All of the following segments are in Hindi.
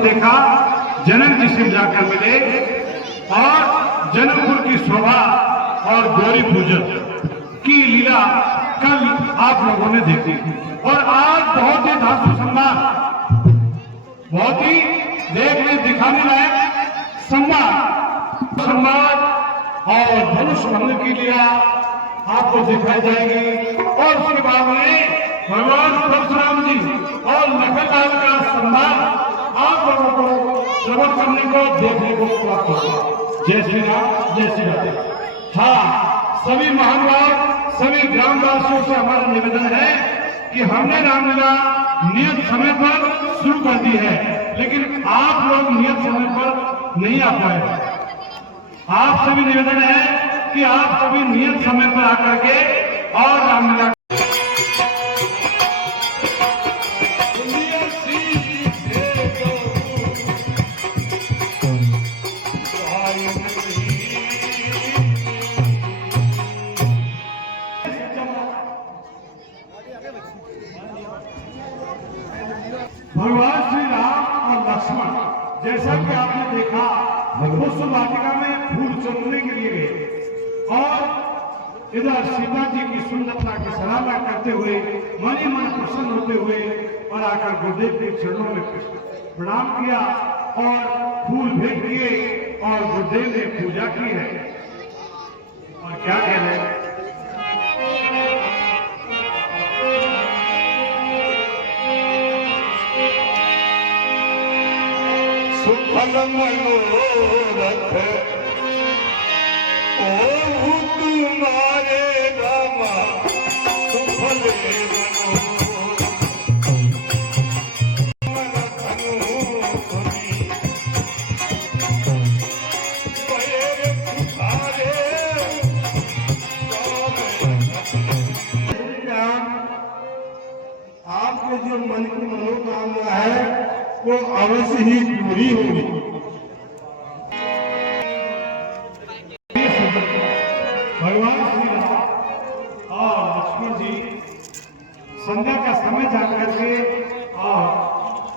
देखा जनक जी से जाकर मिले और जनकपुर की शोभा और गौरी पूजन की लीला कल आप लोगों ने देखी और आज बहुत ही धातु सम्मान, बहुत ही देखने दिखाने लायक सम्मान और धनुष भंग की लीला आपको दिखाई जाएगी। और उसके बाद में भगवान परशुराम जी और लखनलाल का सम्मान आप लोगों को श्रवण करने को देखने को प्राप्त होगा। जय श्री राम, जय श्री राधे। हाँ, सभी महानुभाव, सभी ग्रामवासियों से हमारा निवेदन है कि हमने रामलीला नियत समय पर शुरू कर दी है, लेकिन आप लोग नियत समय पर नहीं आ पाए। आप सभी निवेदन है कि आप सभी नियत समय पर आकर के और रामलीला भगवान श्री राम और लक्ष्मण, जैसा कि आपने देखा, पुष्प वाटिका में फूल चुनने के लिए गए और इधर सीता जी की सुंदरता की सराहना करते हुए मन ही मन प्रसन्न होते हुए और आकर गुरुदेव के चरणों में प्रणाम किया और फूल भेंट किए और गुरुदेव ने पूजा की है। और क्या कह रहे हैं, सुफल मनोरथ ओ तुम्हारे रामा, सुफल आपके जो मन की मनोकामना है वो अवश्य ही पूरी होगी। भगवान श्री राम और लक्ष्मण जी संध्या का समय जाकर के और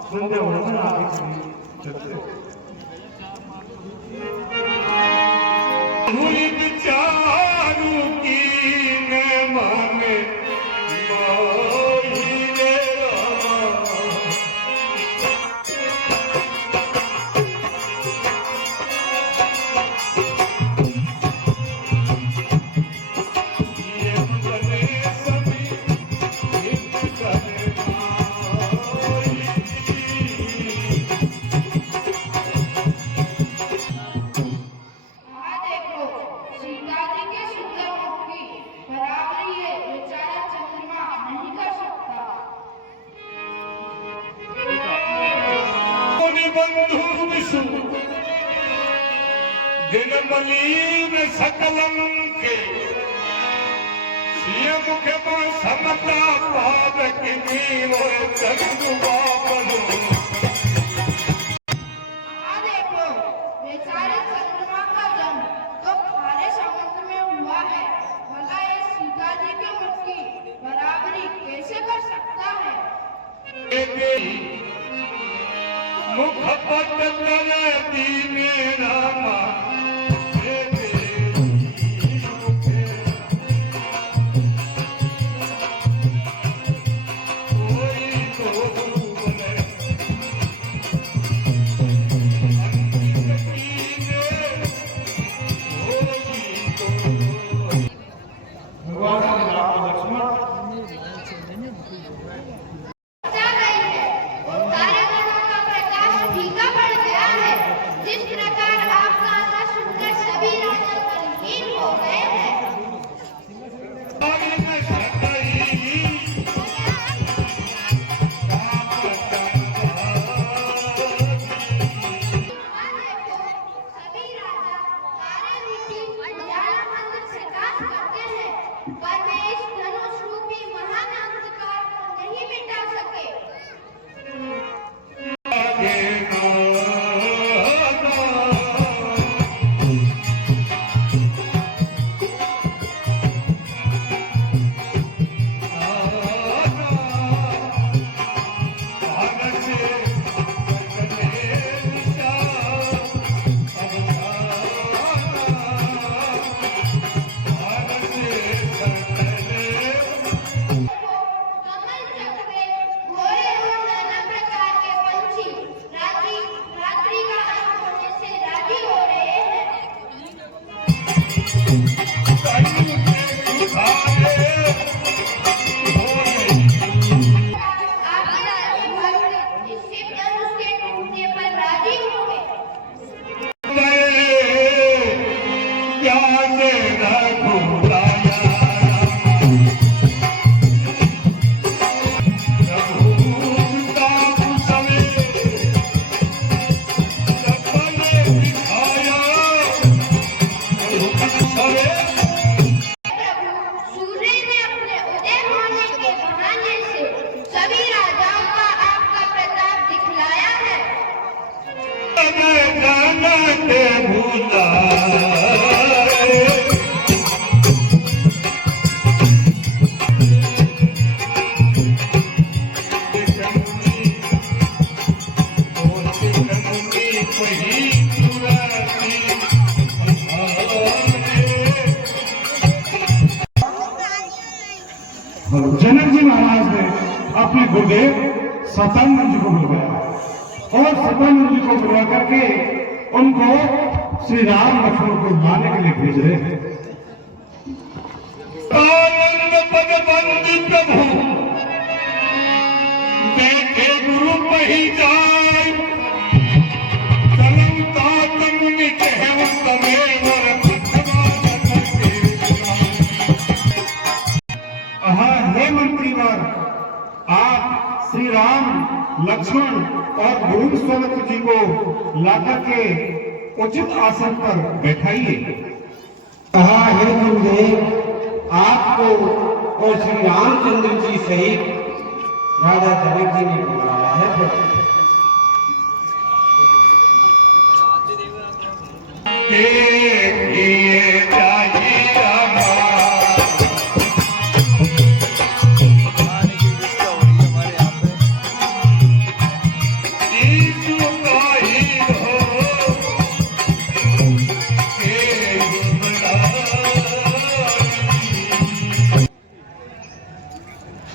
संध्या वंदन आदि चलते विचारू की माने बंधु विषु दिन मलीन सकलम के सिय मुख में समता पाद की नीव चंदु बाबलो। देखो, बेचारे चंद्रमा का जन्म तो खारे समुद्र में हुआ है, भला ये सीता जी के मुख की बराबरी कैसे कर सकता है? मुख पद कर दीने रामा, के भूला जनक जी महाराज ने अपने गुरुदेव सतानंद जी को बुलवाया और सतानंद जी को बुलवा करके उनको श्री राम लक्ष्मण को मारने के लिए भेज रहे हैं। आनंद पद बंदी प्रभु देखे गुरु पही जाए कलम तातम निकहे तमेव हे मंत्रीवर, आप श्री राम लक्ष्मण और गुरु सोनक जी को लाकर के उचित आसन पर बैठाइए। कहा हे गुरुदेव, आपको और श्री रामचंद्र जी सहित राजा जनक जी ने बुलाया है।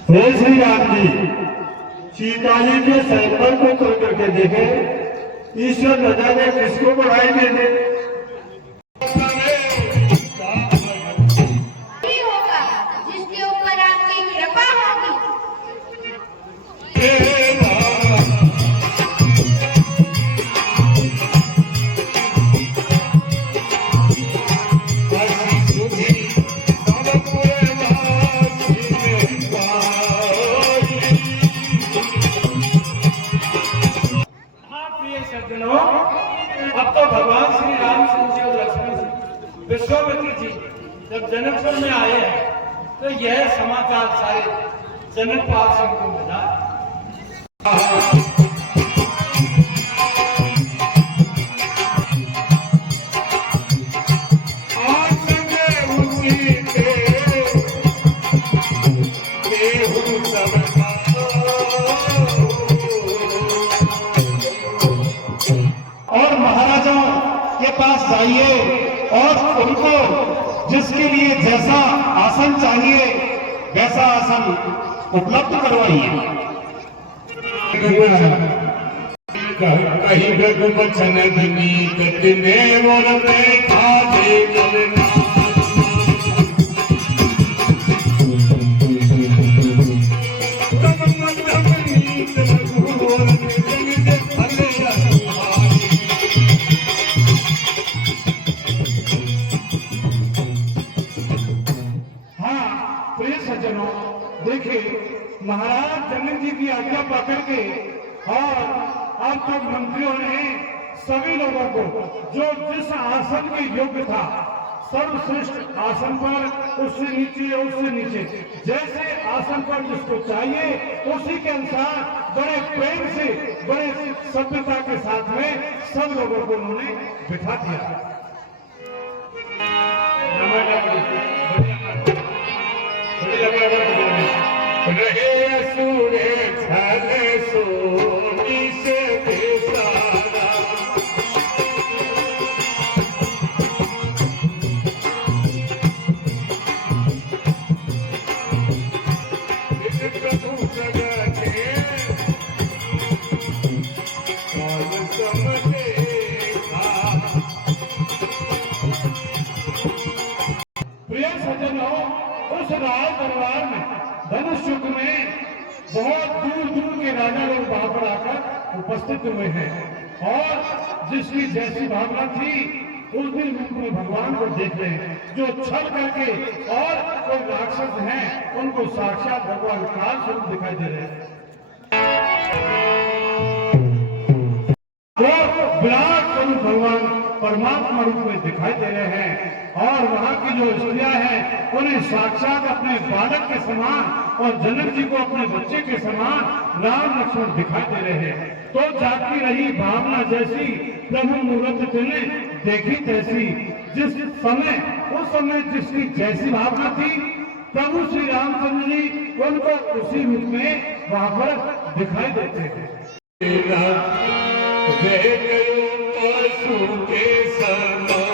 हे श्री राम जी, सीता जी के सैकल को तोड़ करके देखे, ईश्वर न जाने किसको बढ़ाई दे दे। होगा जिसके ऊपर आपकी कृपा होगी। अब तो भगवान श्री रामचंद्र जी और लक्ष्मण जी विश्वामित्र जी जब जनकपुर में आए हैं तो यह समाचार सारे जनकपाल सिंह को मिला। और महाराजाओं के पास जाइए और उनको जिसके लिए जैसा आसन चाहिए वैसा आसन उपलब्ध करवाइए। कहीं रघुवचन धनी कतने मोर बैठा दे चलना देखिए महाराज जनक जी की आज्ञा पाकर के और अब तक मंत्रियों ने सभी लोगों को जो जिस आसन के योग्य था सर्वश्रेष्ठ आसन पर उससे नीचे जैसे आसन पर जिसको चाहिए उसी के अनुसार बड़े प्रेम से बड़े सभ्यता के साथ में सब लोगों को उन्होंने बिठा दिया। रहे सूरे छले सोनी से बेसारा प्रभु जगते कौन समझेगा। प्रिय सज्जनों, उस राज दरबार में धनुष युग में बहुत दूर दूर के राजा लोग वहां पर आकर उपस्थित हुए हैं और जिसकी जैसी भावना थी उस दिन रूप में भगवान को देख रहे हैं। जो छल करके और कोई राक्षस हैं उनको साक्षात भगवान काल स्वरूप दिखाई दे रहे हैं। तो विराट स्वरूप भगवान परमात्मा रूप में दिखाई दे रहे हैं और वहां की जो स्त्रियां हैं उन्हें साक्षात अपने बालक के समान और जनक जी को अपने बच्चे के समान राम लक्ष्मण दिखाई दे रहे हैं। तो जाती रही भावना जैसी प्रभु मूर्त ने देखी तैसी, जिस समय उस समय जिसकी जैसी भावना थी, प्रभु श्री रामचंद्र जी उनको उसी रूप में वहां पर दिखाई देते थे। पशु के समान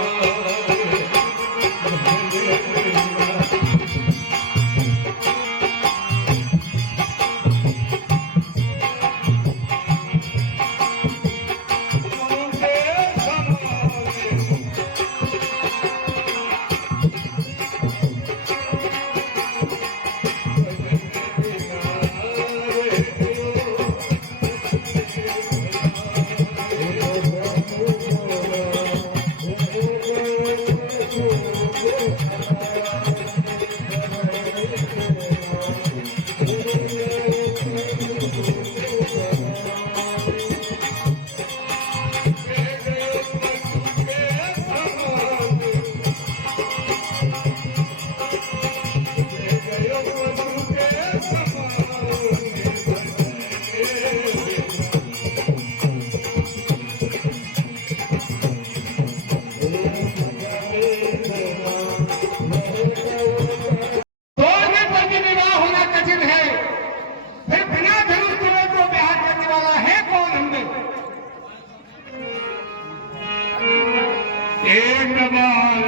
एक बार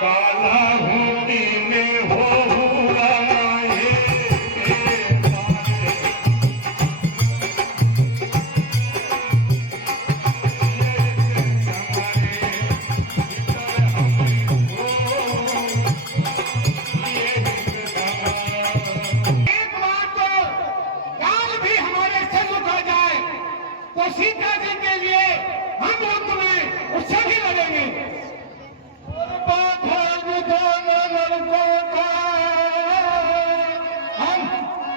काला होती में हो सीता जी के लिए हम युद्ध में उससे भी लड़ेंगे। हम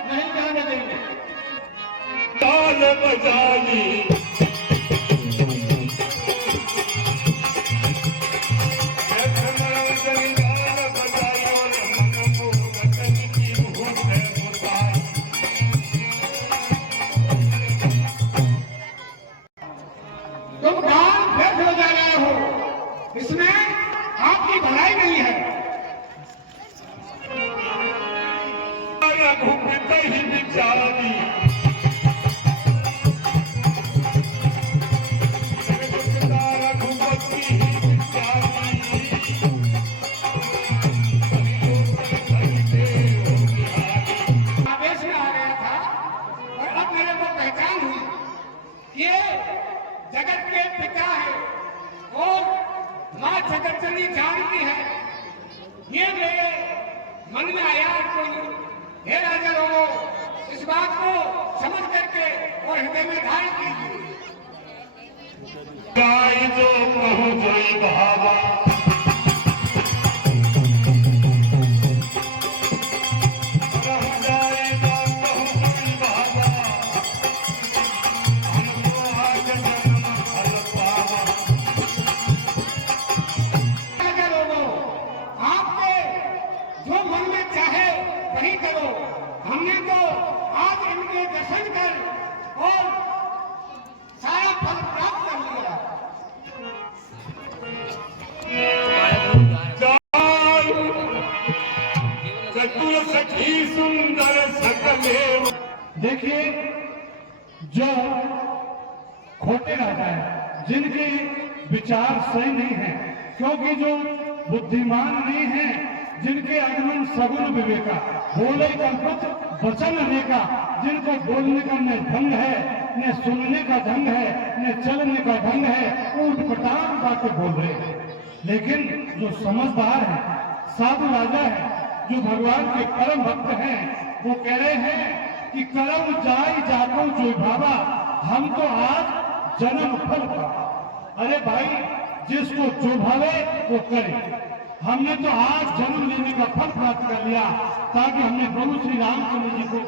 नहीं जाने देंगे। ताल बजाली तुम गान व्यर्थ बजा रहे हो, इसमें आपकी भलाई नहीं है। आवेश में आ गया था और अब मेरे को पहचान हुई ये जगत के पिता है और माँ जगतजननी जानती है। ये मेरे मन में आया कोई, हे राजा लोगों, इस बात को समझ करके और हृदय में धारण कीजिए। गाय जो पहुंच भावा करो। हमने तो आज इनके दर्शन कर और सारा फल प्राप्त कर लिया। चतुर सखी सुंदर सकले। देखिए, जो खोटे राजा है, जिनके विचार सही नहीं है, क्योंकि जो बुद्धिमान नहीं है, जिनके आगमन सगुन विवेका, बोले कल्पत वचन अनेका, जिनको बोलने का न ढंग है, न सुनने का ढंग है, न चलने का ढंग है, ऊट पटांग बातें बोल रहे हैं। लेकिन जो समझदार है, साधु राजा है, जो भगवान के परम भक्त हैं, वो कह रहे हैं कि कर्म जाई जाको जो भावा, हम तो आज जन्म फल पा। अरे भाई, जिसको जो भावे वो करे। हमने तो आज जन्म लेने का फल प्राप्त कर लिया, ताकि हमने प्रभु श्री रामचंद्र जी को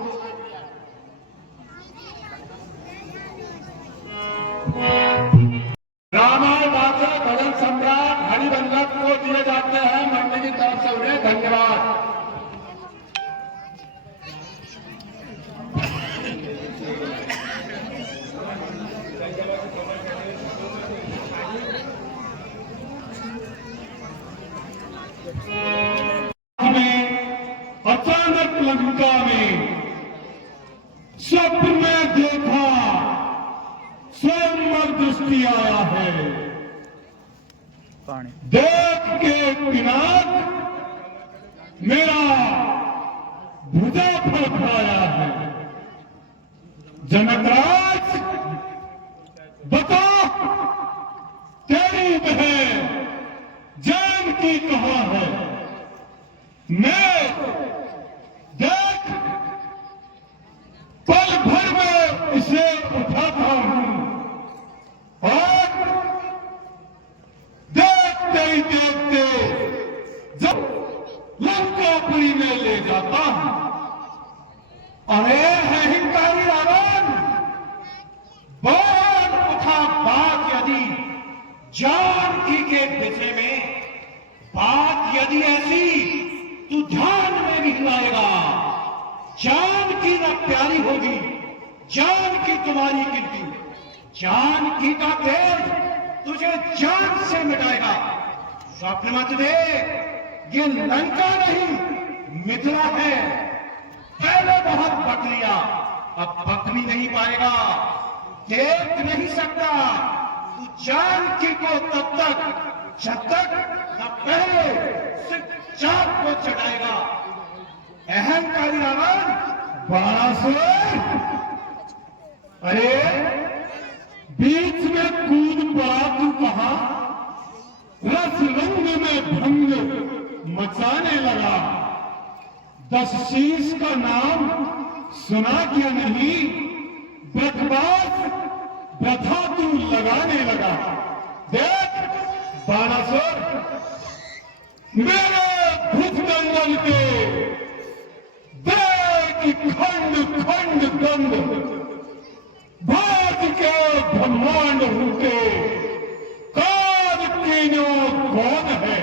रामायण वाचक भजन सम्राट हरिवल्लभ को दिए जाते हैं मंदिर की तरफ से। उन्हें धन्यवाद। स्वयं दृष्टि आया है। देख के पिनाक मेरा भुजा फड़फड़ाया है। जनकराज बता, तेरी बहन जानकी कहाँ है? मैं देख पल भर में इसे उठाता हूं और देखते ही देखते जब लंकापुरी में ले जाता हूं। अरे अहंकारी रावण, बात उठा बात यदि जानकी के विषय में, बात यदि ऐसी तू ध्यान में नहीं लाएगा। जानकी ना प्यारी होगी, जानकी तुम्हारी गिनती, जानकी का तेज तुझे जान से मिटाएगा। स्वप्न मत दे, ये लंका नहीं मिथिला है। पहले बहुत बक लिया, अब बक भी नहीं पाएगा, देख नहीं सकता। तू जानकी को तब तक जब तक न पहले सिर्फ चाक को चढ़ाएगा। अहंकारी रावण, बाणासुर, अरे बीच में कूद पड़ा तू कहां? रस रंग में भंग मचाने लगा। 10 शीश का नाम सुना क्या नहीं? ब्रखबाज प्रथा तू लगाने लगा। देख बाणासुर, मेरे भुजदंडन के देख खंड खंड दंड, भाज के ब्रह्मांड हुके, काल तीनों कौन है?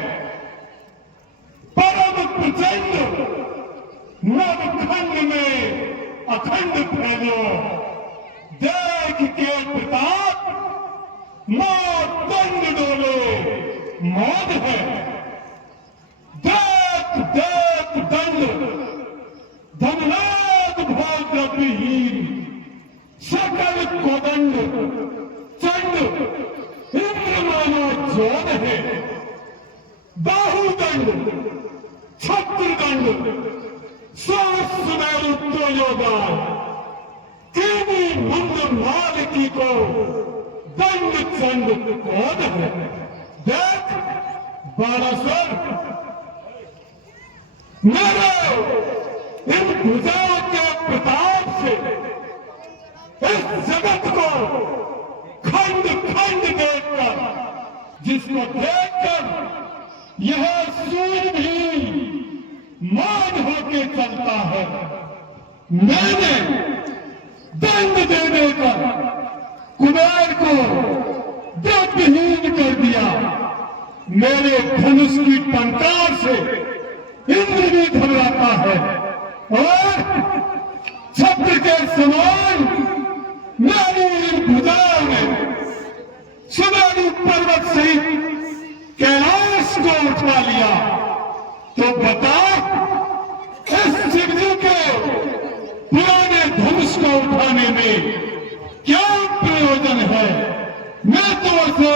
परम प्रचंड नवखंड में अखंड फैलो, देख के प्रताप मौत दंड डोले, मौत है। देख देख दंड धनराज भोगहीन, सकल कोदंड चंड इंद्र मानो जोन है। बाहुदंड छत्रदंड सहस्रमेरु त्रियोदान, तीनी मंद मालिकी को दंड चंड कौन है? देख बाणासुर, मेरे इन भुजाओं के प्रताप से इस जगत को खंड खंड देखकर, जिसको देखकर यह सूर्य भी मान होके चलता है, मैंने दंड दे देकर कुबेर को द्रव्यहीन कर दिया। मेरे धनुष की टंकार से इंद्र भी घबराता है और छत्र के समान मेरी इन भुजाओं में सुमेरु पर्वत सहित कैलाश को उठा लिया। तो बता, इस शिवजी के पुराने धनुष को उठाने में क्या प्रयोजन है? मैं तो उसे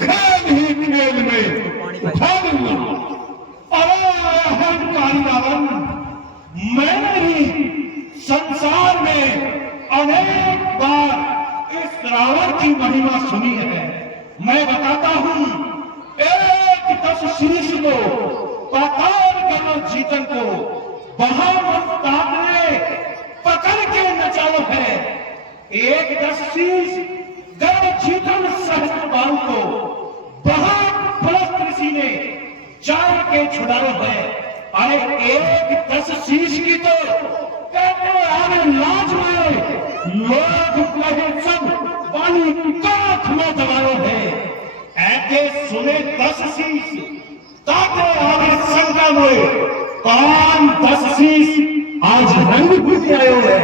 खेल ही खेल में उठा लूंगा। अरे अहंकारी रावण, मैंने ही संसार में अनेक बार इस रावण की महिमा सुनी है। मैं बताता हूं, एक 10 शीश को पाताल गगन जीतन को बहामन ने पकड़ के नचाओ है। एक 10 शीश गगन जीतन सहस्त्र बाहु को बहुत ऋषि ने चाय के छुड़ाओ है। अरे एक 10 शीश की तो कहते आने लाज में लोग कहे सब पानी कांख में दबाओ है। ऐसे सुने 10 शीश ताते आने शंका में कौन 10 शीश आज रंग भूल आयो है।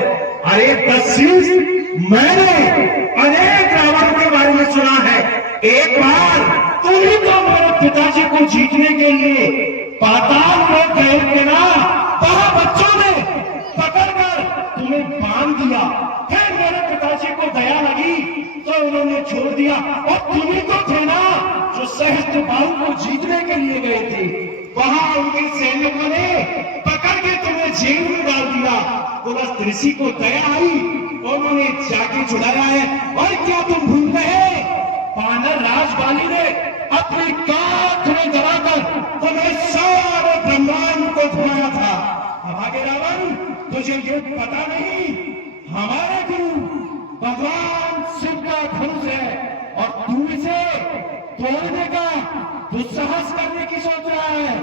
अरे 10 शीश मैंने अनेक रावण के बारे में सुना है। एक बार तुम्ही तो मेरे पिताजी को जीतने के लिए पाताल में गए थे ना, वहां बच्चों ने पकड़कर तुम्हें बांध दिया, फिर मेरे पिताजी को दया लगी तो उन्होंने छोड़ दिया। और तुम ही तो थे ना जो सहस्त्रबाहु को जीतने के लिए गए थे। वहां उनके सैनिकों ने पकड़ के तुम्हें जेल में डाल दिया। तो बस ऋषि को दया आई, उन्होंने जाके छुड़ाया है। और क्या तुम भूल गए, वानर राजबाली ने अपनी कांख में दबाकर तुम्हें सारे ब्रह्मांड को घुमाया था। अब आगे रावण, तुझे ये पता नहीं, हमारे गुरु भगवान शिव का धनुष है और तू इसे तोड़ने का दुस्साहस करने की सोच रहा है।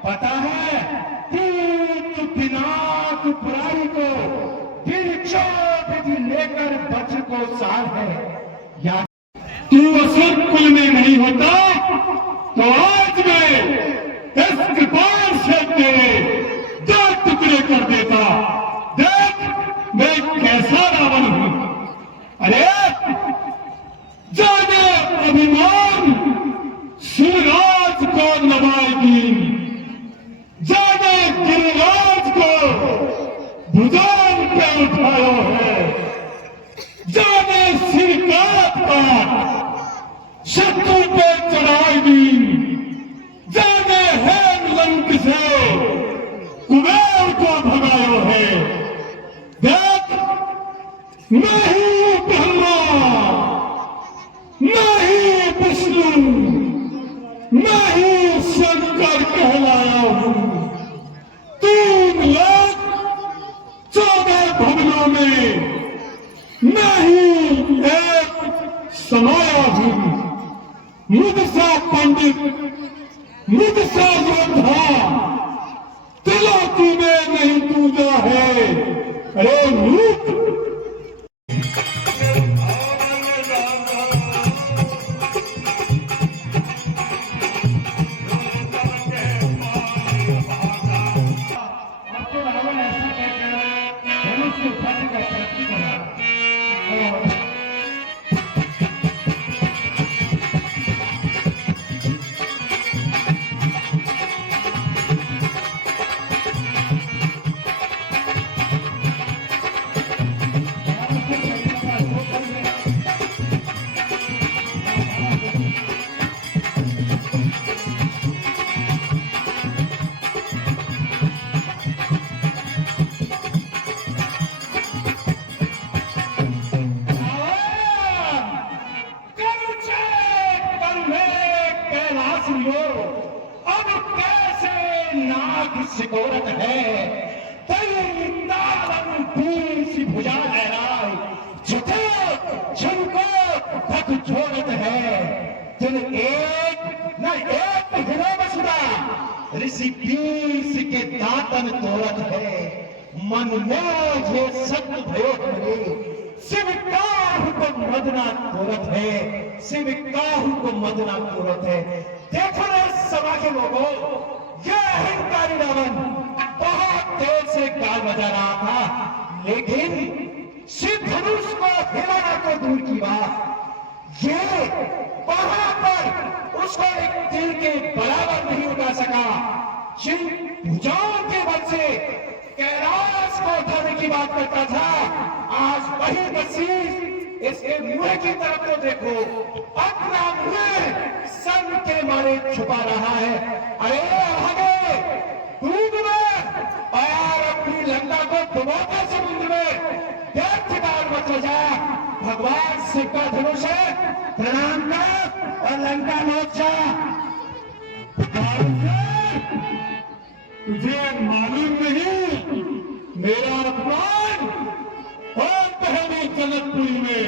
पता है, तीत पिनाक पुरारी को फिर चौधरी लेकर वज्र को सार है। या तू असुर कुल में नहीं होता तो आज मैं इस कृपाण से तेरे 2 टुकड़े कर देता। देख मैं कैसा रावण हूं। अरे जाने अभिमान शिवराज को नवाएगी, जाने गिरिराज को भुजान पे उठाया है, जाने सिर काट शत्रु पे चढ़ाएगी, जाने हेमलंक से कुबेर को भगाया है। देख नहीं ब्रह्मा, नहीं विष्णु, नहीं शंकर कहलाया हूं। 3 लाख 14 भवनों में नहीं एक समाया हूं। मुझसा पंडित, मुझसा योद्धा तिलोकी में नहीं पूजा है। अरे मूर्ख, आपको रावण ऐसा कहकर धनुष को उठाने का प्रयत्न करा और सिकोरत है सी भुजा लहराए, झुके झुमको पथ छोड़त है। तुम एक न एक हिरो बसुरा ऋषि 20 के दातन तोड़त है। मन में ये सत्य भयो करे, शिव काहू को मदना तोड़त है, शिव काहू को मदना तोड़त है। देखो ना सभा के लोगों, ये अहंकारी रावण बहुत देर से गाल बजा रहा था, लेकिन शिव धनुष को हिलाना तो दूर की बात, ये वहां पर उसको एक तिल के बराबर नहीं उठा सका। शिव भुजाओं के बल से कैलाश को उठाने की बात करता था, आज वही बसीर इसके मुंह की तरफ तो देखो, अपना मुंह सन के मारे छुपा रहा है। अरे आगे डूब में और अपनी लंका को डुबोता समुद्र में, व्यर्थ काल मत हो जा। भगवान शिव का धनुष है, प्रणाम कर और लंका लौट जा। तुझे मालूम नहीं मेरा अपमान और पहले जनकपुरी में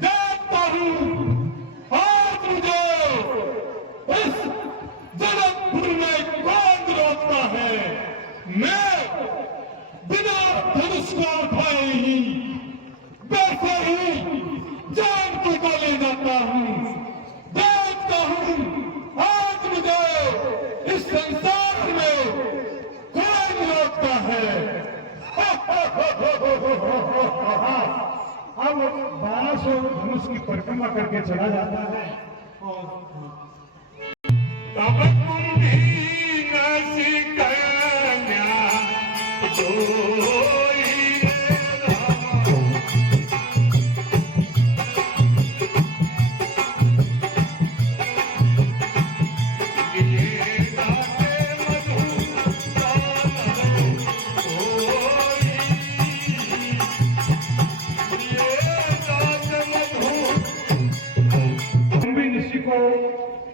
देखता हूं। आज मुझे इस जनकपुरी में कौन रोकता है। मैं बिना धनुष को उठाए ही वैसे ही जान की को ले जाता हूं। देखता हूं आज मुझे इस संसार में कौन रोकता है। अब 1200 धनुष की परिक्रमा करके चला जाता है और तब कुंभी नसी कन्या जोई रे राम।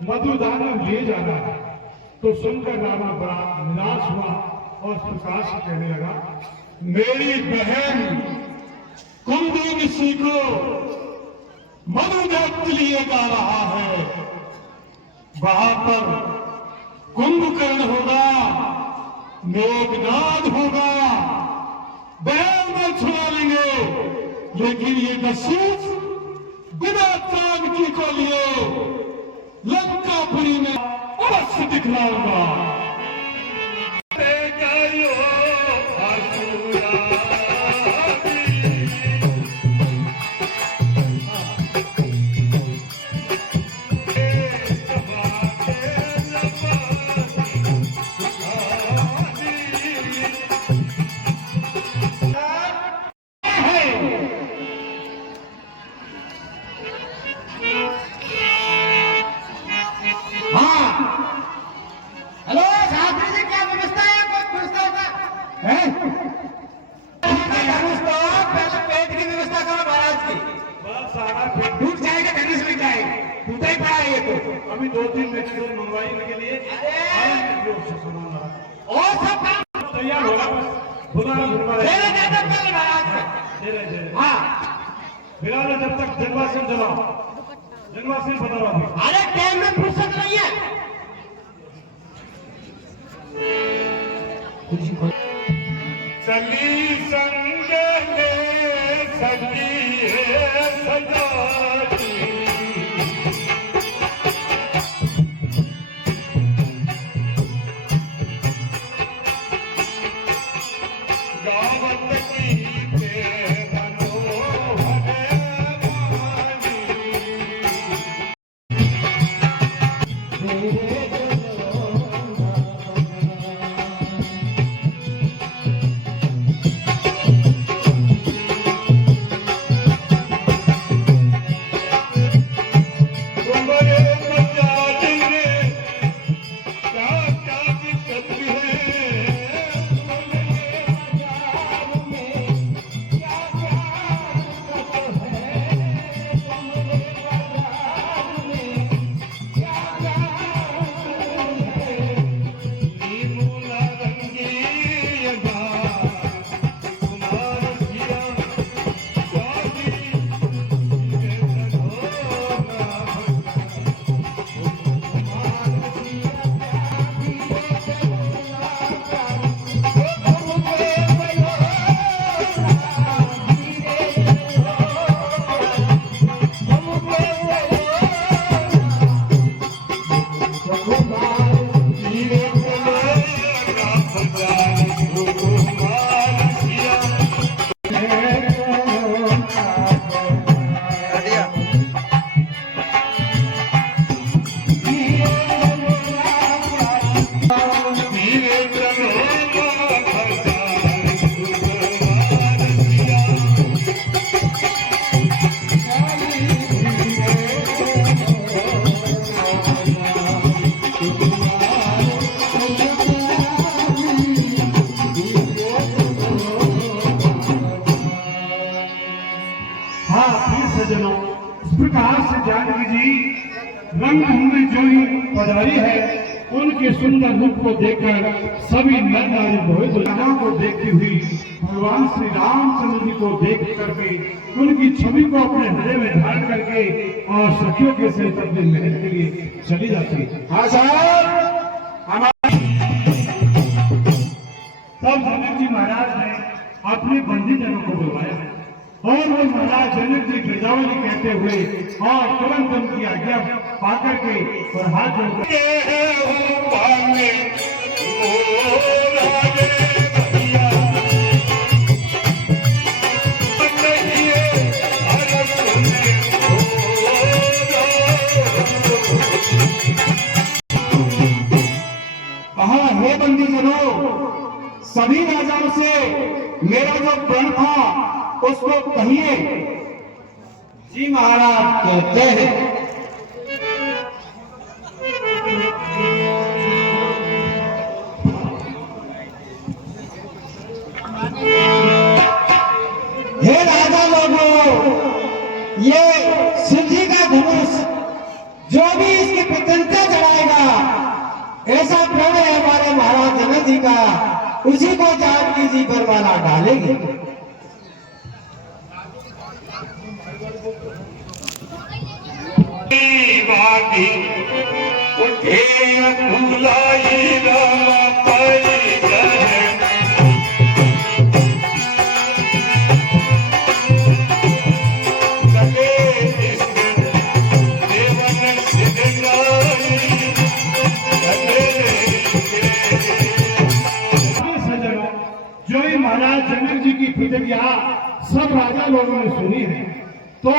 मधुदान में लिए जाना है। तो सुनकर रावण बड़ा निराश हुआ और इस प्रकार से कहने लगा, मेरी बहन कुंती ऋषि को मधुदैत्य लिए जा रहा है, वहां पर कुंभकर्ण होगा, मेघनाद होगा, बैल में छुड़ा लेंगे, लेकिन ये दस्यु बिना जानकी को लिए लंकापुरी में अवश्य दिखलाऊंगा। हेलो शास्त्री जी, क्या व्यवस्था है? कोई व्यवस्था होगा है? धनुष तो पहले पेट की व्यवस्था करो महाराज की। बस सारा पेट टूट जाएगा, धनुष मिल जाएगा, टूटा ही पड़ा है ये तो। अभी 2-3 मछलियां मंगवाई के लिए और सब काम तैयार हो रहा, बस खुदा मेरे जैसे पहले महाराज से। हाँ फिलहाल जब तक जनवासी चलाओ, जनवासी बताओ अभी। अरे टाइम में फुर्सत नहीं है। चली संग ले सकी है सजाती, गावत की सज्जनों, इस प्रकार से जानकी जी रंगभूमि जो ही पधारी है, उनके सुंदर रूप को देखकर सभी नर नारी मोहित राजाओं को देखती हुई भगवान श्री रामचंद्र जी को देख करके उनकी छवि को अपने हृदय में धारण करके और सखियों के सहित अपने महल के लिए चली जाती है। हाँ साहब, तब जनक जी महाराज ने अपने बंदी जनों को बुलवाया और वो महाराज जनक जी गिरजावली कहते हुए और तुरंत उनकी आज्ञा पाकर के और हाथ जोड़कर कहा, हे बंदी जनों, सभी राजाओं से मेरा जो प्रण था उसको कहिए। जी महाराज कहते हैं, हे राजा लोगों, ये सिद्धि का धनुष जो भी इसकी प्रत्यंता कौन है हमारे महाराज जनक जी का, उसी को जानकी जी पर माला डालेगी। उठे भुलाई रामा पाई जो ही महाराज जनक जी की प्रतिज्ञा सब राजा लोगों ने सुनी है, तो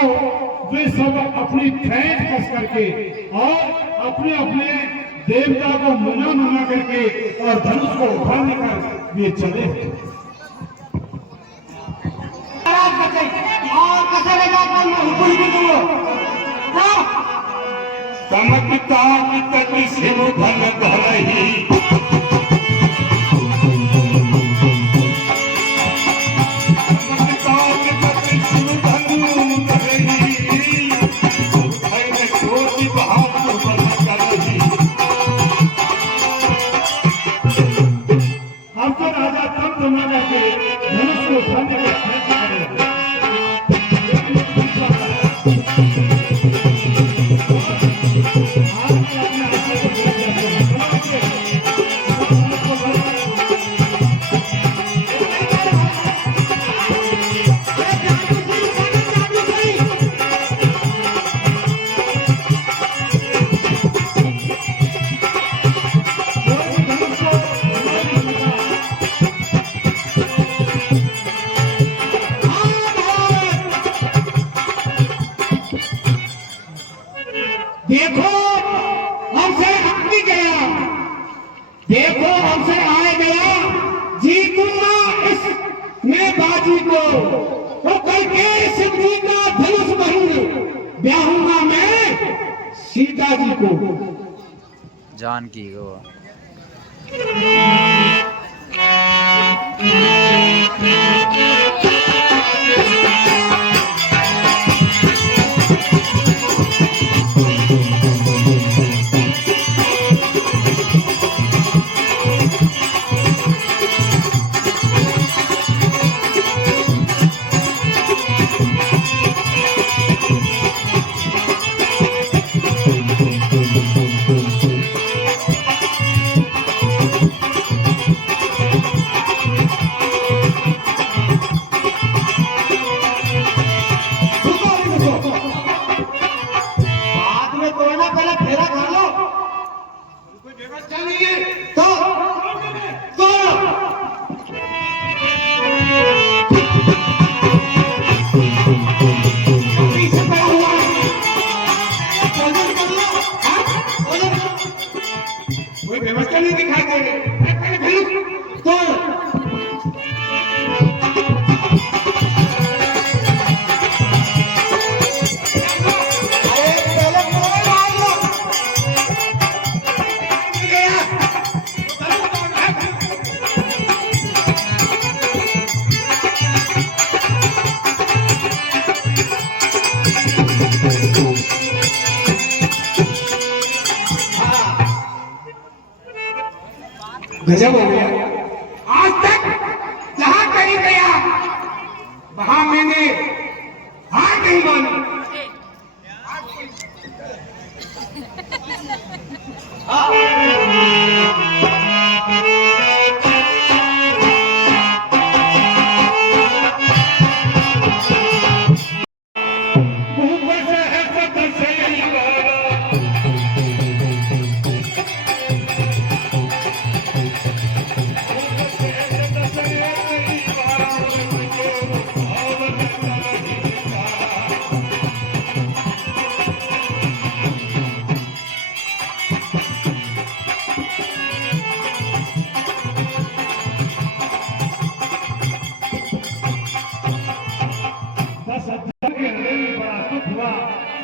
वे सब अपनी ठैठ कस करके और अपने अपने देवता को मना करके और धनुष को उठा लेकर वे चले। चमकता सिंह धन धरही देखो हमसे हटनी गया, देखो हमसे आए गया, जीतूंगा इस मैं बाजी को, तो कल के सिंह जी का धनुष भरूंगा, ब्याहूंगा मैं सीता जी को। जानकी को कोई व्यवस्था नहीं दिखाई दे रही। तो गजब हो गया। आज तक जहां कहीं गया वहां मैंने हार नहीं मानी।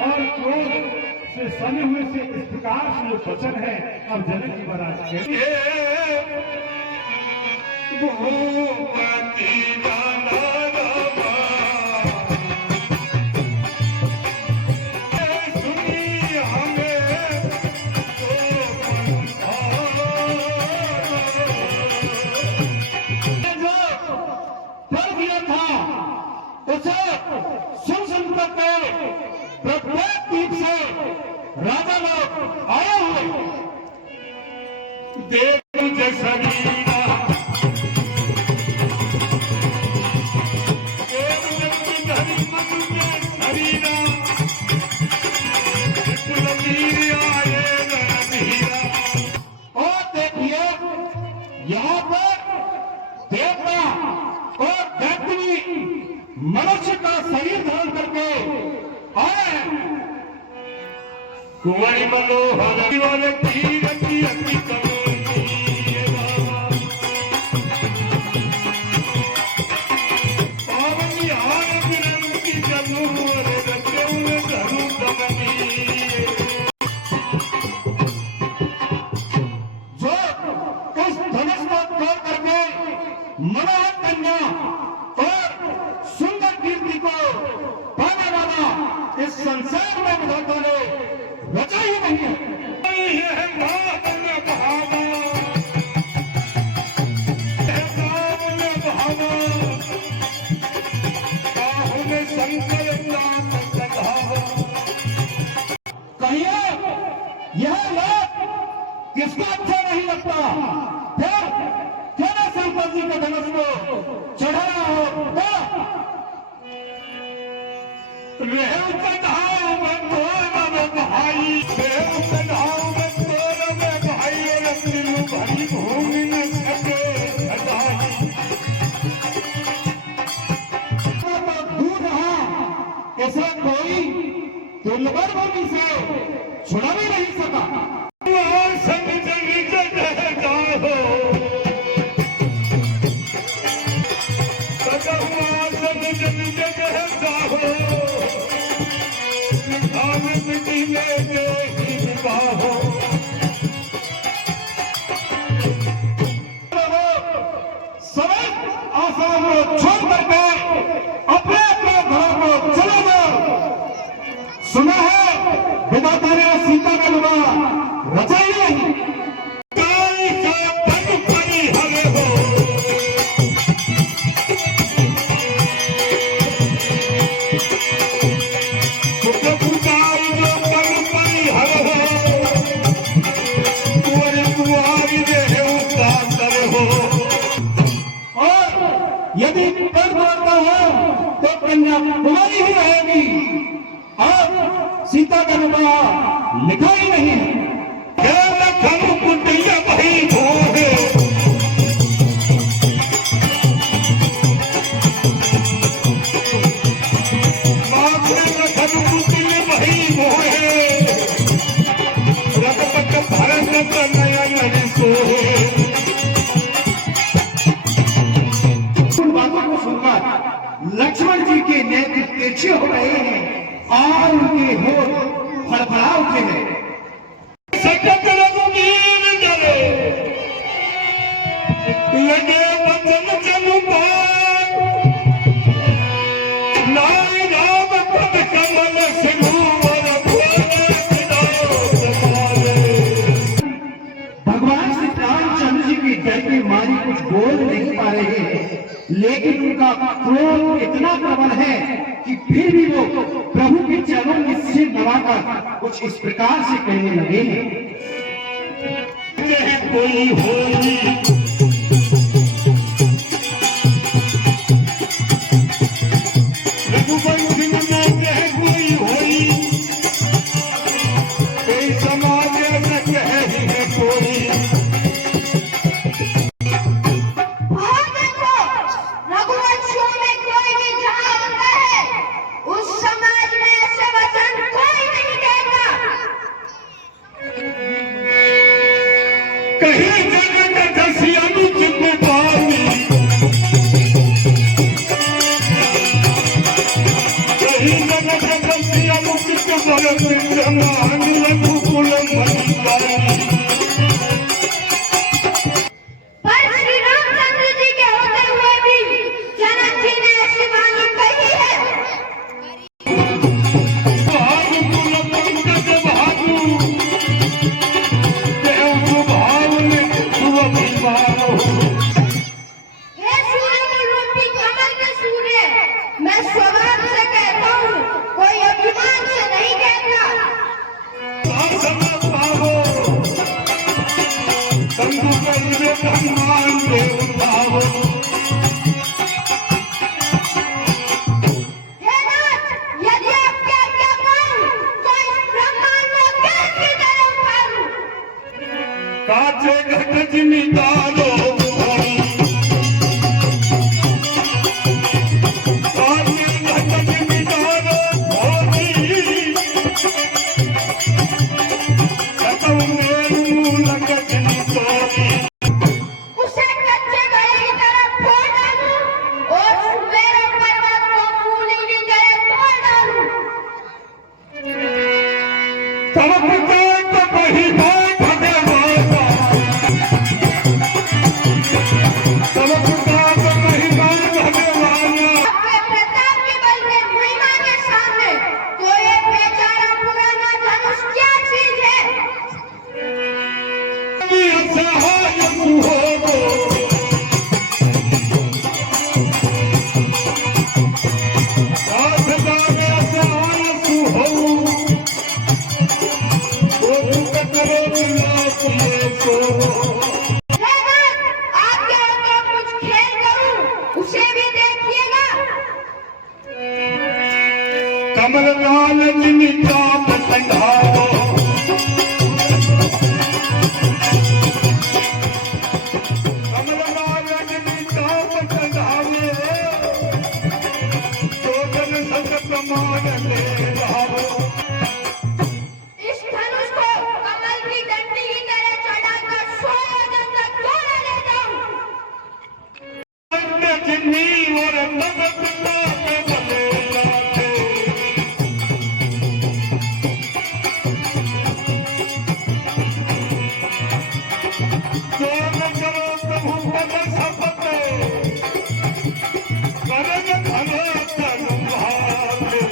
और क्रोध से सने हुए से इस प्रकार से जो वचन है, अब जनक जी महाराज सुनी हमें तो प्रत्येक द्वीप से राजा लोग आए हुए। देव मुझे शरीरा, देव जब धरी मुझे शरीरा, कुलवीर आए रणधीरा। और देखिए यहाँ पर देवता और दैत्य मनुष्य का शरीर धारण करके आए हैं। कुंवरी मनोहर वाले तीर की अति कमोनी पावनी हार विरंती जमूर रचौन धरु दमनी। जो उस धनुष को तोड़ करके मनोहर कन्या और सुंदर कीर्ति को पाने वाला इस संसार में विधाता ने रचा ही नहीं है। ये बादल भावा, ये बादल भावा, काहुन शंकर नाम सधावा। कहिए यह लोग किसको अच्छा नहीं लगता? फिर क्यों ना शंकर जी के धनुष को चढ़ाया हो? रेहू कन्हाऊ में तोर भाई, रेहू कन्हाऊ में तोर भाई, और दिल भरी भूमि न सके सदाई। दूर रहा, ऐसा कोई दुर्लभ भूमि से छुड़ा भी नहीं सका। संग जग जग जाहो, सगहुआ संग जग जग जाहो, निधान मिट्टी में देही विवाहो। सभी आसाम को छोड़ करके अपने अपने घरों को चले जाओ। सुना है विधाता ने सीता का विवाह रचा ही नहीं। काई का पग परी हवे हो, सुख पुकार जो पग परी हवे हो, कुंवर कुंवारी देह उतार हो। और यदि पर मारता हो तो कन्या कुमारी ही रहेगी। और सीता का विवाह लिखा ही नहीं है। लखन कुटिया भई भोरे, माथे लखन कुटिया भई भोरे, रघुपत भरत नयन सोहे। उन बातों को सुनकर लक्ष्मण जी के नेत्र तिरछे हो रहे हैं और उनके होठ फड़फड़ा उठे हैं। सकत रघुवीर जले, लगे बचन जनु पार, नारी राम पद कमल सिंदूर भोरे विनोद मारे। भगवान श्री रामचंद्र जी की डर की मारी कुछ बोल नहीं पा रहे हैं, लेकिन उनका क्रोध इतना प्रबल है कि फिर भी वो प्रभु के चरणों में सिर दबाकर कुछ इस प्रकार से कहने लगे हैं। कोई होली रघुवंशी में कह कोई होई, कोई समाज न कह है कोई। और देखो, रघुवंशियों में कोई भी जहाँ होता है, उस समाज में ऐसे वचन कोई नहीं कहता। कहीं जगत धसी अनुचित बानी, कहीं जगत धसी अनुचित बल मान रघुकुल मणिवानी। पर श्री रामचंद्र जी के होते हुए भी जनक जी ने ऐसी वाणी कही है। भानु कुल पंकज भानु, देव सुभाव ने सुव विवाह। हे सूर्य रूपी कमल के सूर्य, मैं स्वभाव से कहता हूँ, कोई अभिमान से नहीं आपके प्रताप के बल में महिमा के सामने तो ये बेचारा पुराना धनुष क्या चीज है? आपके होकर कुछ खेल करूं उसे भी देखिएगा। कमल लाल निमिता कंधारो कमल लाल निमिता कंधारो चोदन संग प्रमाण ले रहो। इस धनुष को कमल की डंडी की तरह चढ़ाकर 100 योजन तक क्यों न ले जाऊं? जिन्नी और भगत का बले लाथे जो न करो प्रभु पद शपथ करन धनो तनु भावे।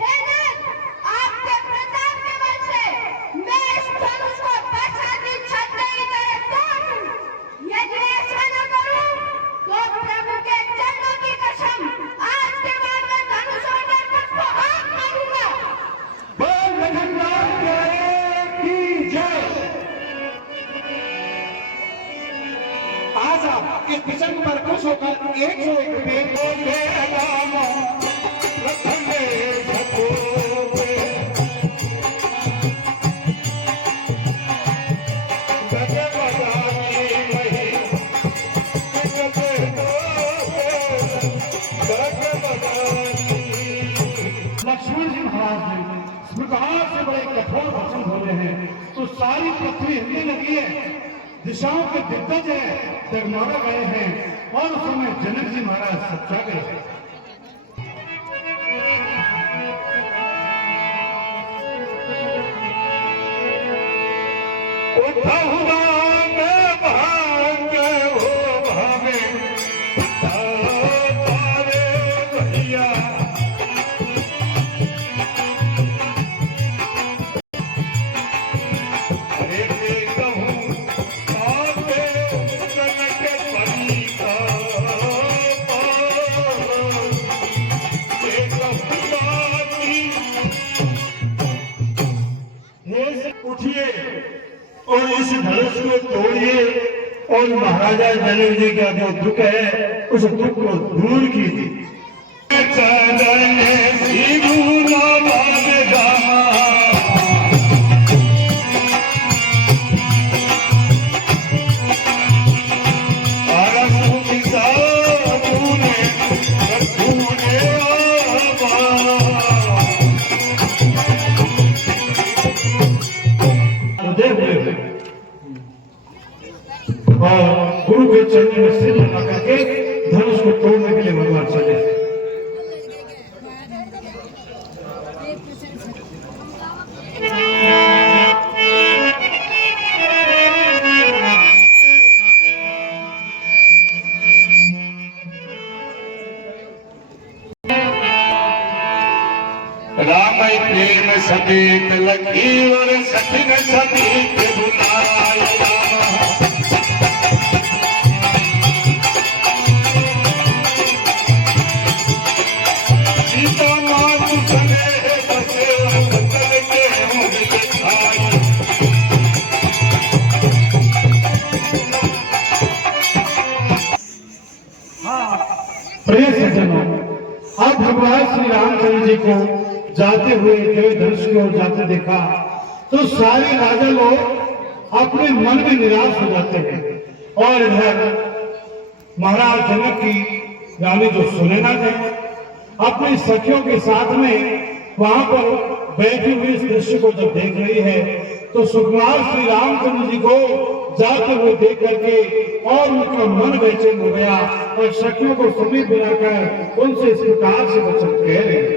हे नाथ, आपके प्रताप के बल से मैं इस धनुष को बरसाती छत्ते की तरह तोड़ दूं। यदि ऐसा न करूं तो प्रभु के चरणों की कसम आज के बाद मैं धनुष उठाकर तुझको हाथ मारूंगा। बोल लखनलाल प्यारे की जय। आज आप इस प्रसंग पर खुश होकर 101 रुपये बोले राम रखने सकोगे जगे बजानी वही जगे दोगे जगे बजानी। लक्ष्मण जी महाराज ने इस प्रकार से बड़े कठोर वचन बोले हैं तो सारी पृथ्वी हिलने लगी है, दिशाओं के दिग्गज है डगमगा गए हैं और उस समय जनक जी महाराज सच्चा गए। उठहुआ में भागे हो भावे तारे भैया एक कहूँ आगे जनक परी का एक उठिए और इस धनुष को तोड़िए और महाराजा जनक जी का जो दुख है उस दुख को दूर कीजिए। चरण सिंधु नाम गामा अरसु किसा तूने रसूले आवा। उदय हुए और गुरु के चरणों में सिर लगा करके धनुष को तोड़ने के लिए भगवान चले। राम प्रेम समेत लखी और सखिन समेत बुलाए सीता मात सने बसे बदल के मुझे खाए। प्रिय सज्जनों, अब भगवान श्री रामचंद्र जी को जाते हुए जय धनुष की ओर जाते देखा तो सारे राजा लोग अपने मन में निराश हो जाते हैं और इधर महाराज जनक की रानी जो सुनैना थे अपनी सखियों के साथ में वहां पर बैठी हुई इस दृश्य को जब देख रही है तो सुकुमार श्री रामचंद्र जी को जाते हुए देख करके और उनका मन बेचैन हो गया और सखियों को समीप बुलाकर उनसे इस प्रकार से वचन कह रहे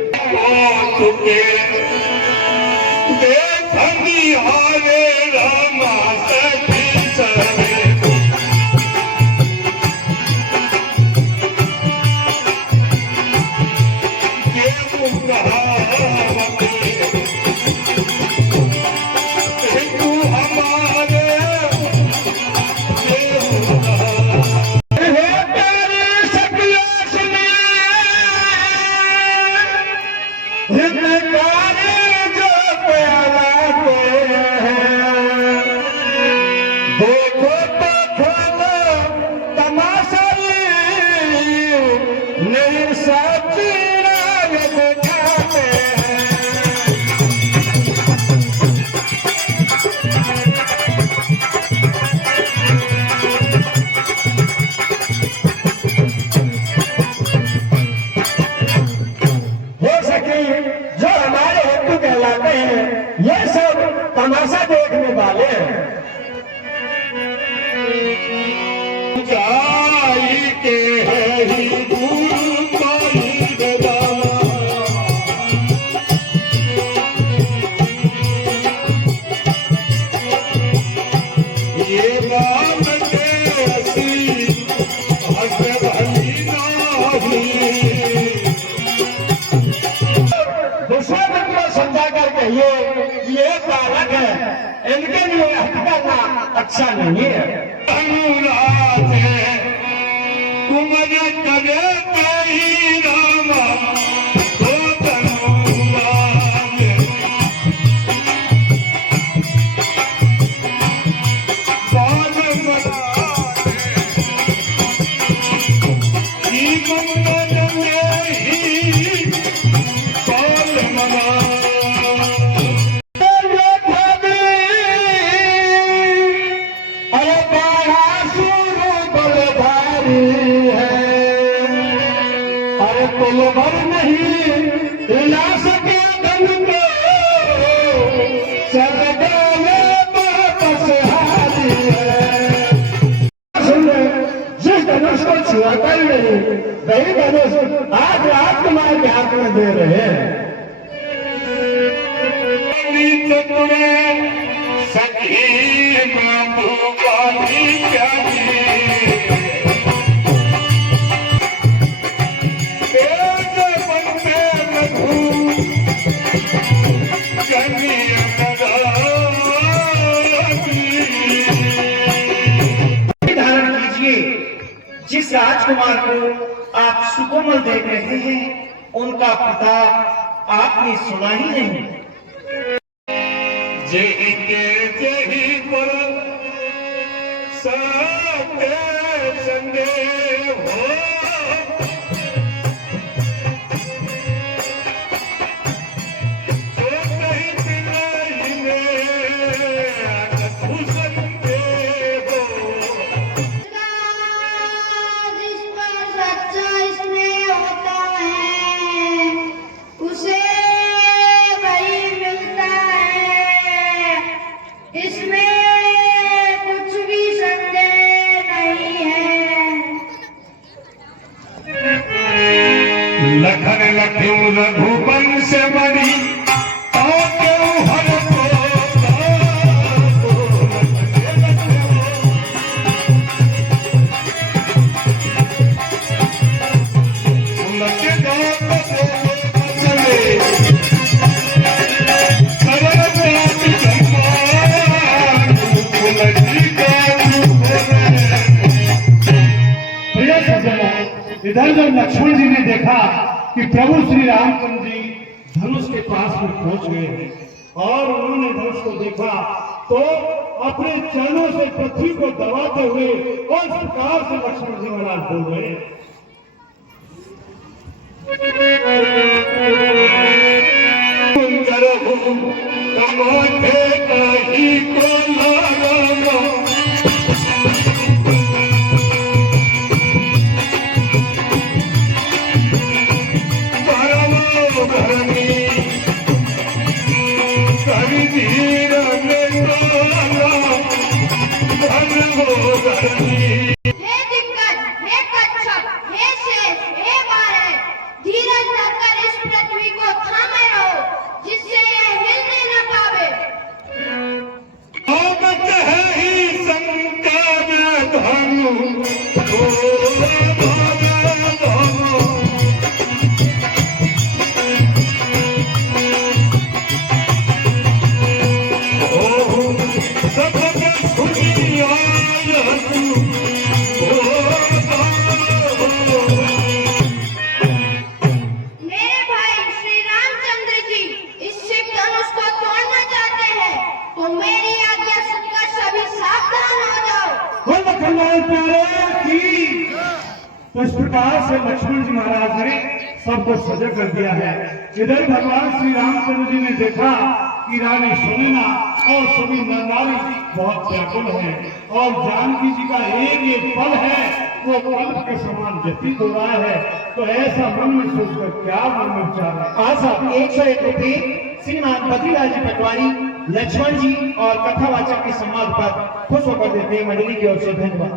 तमाशा देखने वाले के ये बात दूसरे दिन को समझा कर कहिए ये बालक है, इनके लिए हट करना अच्छा नहीं है। भर नहीं हिला सके धन को सरदाने वापस हारी है। जिस धनुष को छुआता ही नहीं वही धनुष आज राजकुमार के हाथ में दे रहे हैं। सखी माधु जिस राजकुमार को आप सुकोमल देख रहे हैं उनका पिता आपने सुना ही नहीं। जय जय पर संगे हो लखन लख्यू रघुवन से बड़ी इधर जब लक्ष्मण जी ने देखा कि प्रभु श्री रामचंद्र जी धनुष के पास में पहुंच गए हैं और उन्होंने धनुष को देखा तो अपने चरणों से पृथ्वी को दबाते हुए और इस प्रकार से लक्ष्मण जी महाराज बोल रहे हैं। धीर में तो इस प्रकार से लक्ष्मण जी महाराज ने सबको सजग कर दिया है। इधर भगवान श्री रामचंद्र जी ने देखा कि रानी सुनैना और सभी नर नारी बहुत व्याकुल है और जानकी जी का एक पल है वो पल के समान व्यतीत हो रहा है। तो ऐसा मन में सोचकर क्या मन में विचार है? हाँ साहब, 101 रुपये श्रीमान बद्रीलाल जी पटवारी लक्ष्मण जी और कथावाचक के सम्मान पर खुश होकर देते हैं मंडली की ओर से। धन्यवाद।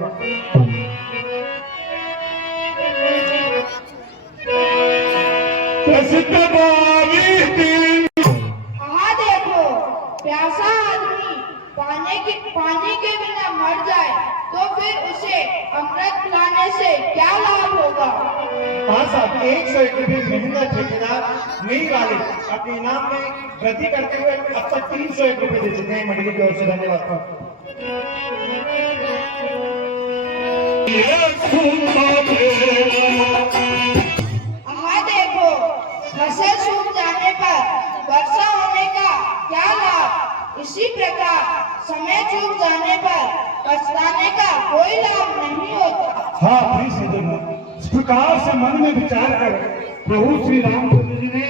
हाँ देखो, प्यासा आदमी पानी के बिना मर जाए तो फिर उसे अमृत पिलाने से क्या लाभ होगा? हाँ साहब, 101 रुपये महंगा ठेकेदार मेरी वाले अपने इनाम में वृद्धि करते हुए अब तक 301 रुपये दे चुके हैं मंडली की ओर से। धन्यवाद। हाँ देखो, फसल सूख जाने पर वर्षा होने का क्या लाभ? इसी प्रकार समय चूक जाने पर पछताने का कोई लाभ नहीं होता। हाँ प्रिय सज्जनों, इस प्रकार से मन में विचार कर प्रभु श्री रामचंद्र जी ने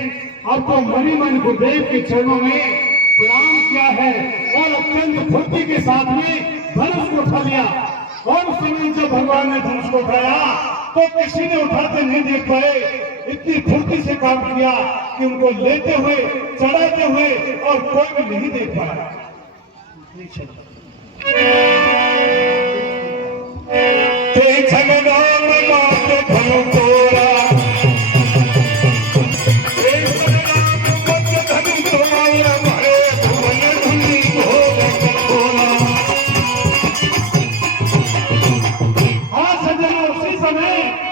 आपको मणि मन गुरुदेव के चरणों में प्रणाम किया है और अत्यंत फुर्ती के साथ में धनुष को उठा लिया। और उस समय जब भगवान ने धनुष को उठाया तो किसी ने उठाते नहीं देख पाए, इतनी फुर्ती से काम किया कि उनको लेते हुए चढ़ाते हुए और कोई भी नहीं देख पाया।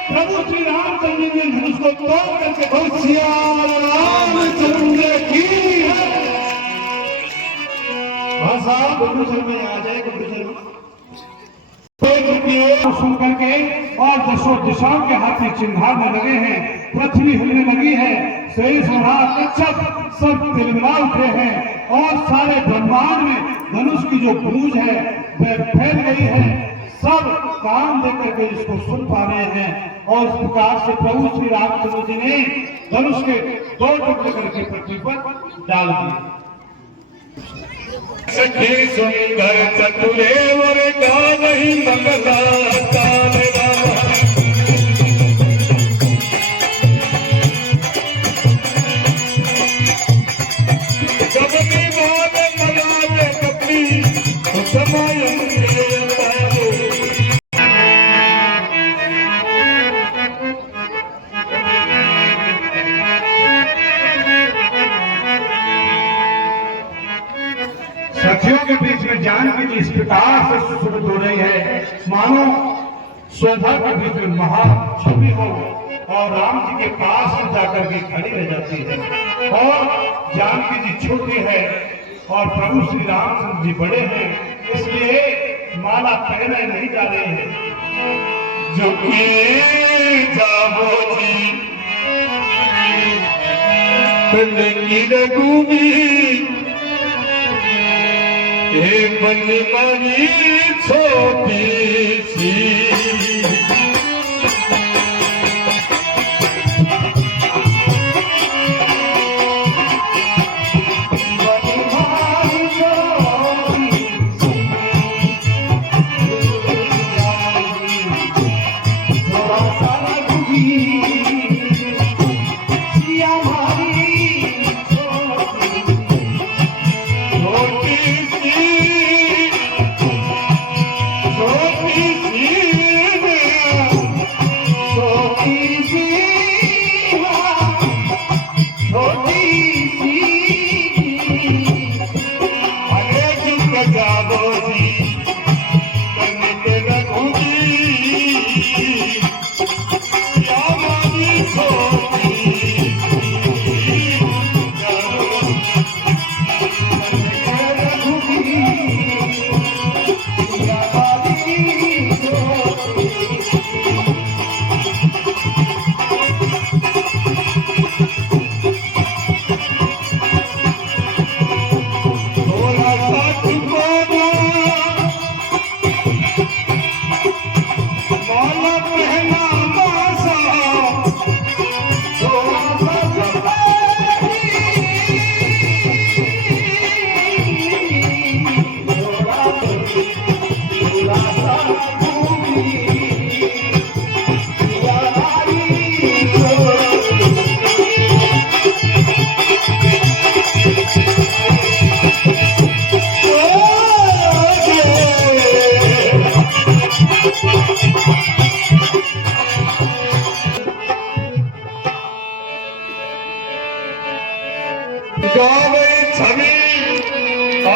प्रभु श्री रामचंद्र ने धनुष को तोड़ करके सिया रामचंद्र की साहब गुरुसर में आ जाए। सुन करके और दशों दिशाओं के हाथी चिन्हारने लगे हैं, पृथ्वी हिलने लगी है, शेष कच्छप सब तिलमिला उठे हैं और सारे ब्रह्मांड में धनुष की जो गूंज है वह फैल गई है। सब कान देकर के इसको सुन पा रहे हैं और इस प्रकार से प्रभु श्री रामचंद्र जी ने धनुष के 2 टुकड़े करके पृथ्वी पर डाल दिए। सखी सुंदर चतुरे वर गावहि मंगला काल राम। जबनी मोद मनावे कपी समय सखियों के बीच में जानकी जी इस प्रकार से सुशोभित हो रही है मानो शोभा के बीच में महाछवि हो और राम जी के पास में जाकर के खड़ी रह जाती है। और जानकी जी छोटी है और प्रभु श्री रामचंद्र जी बड़े हैं, इसलिए माला पहने नहीं जा रहे हैं। जो जाबो जी रघुबी बनमनी छोटी सी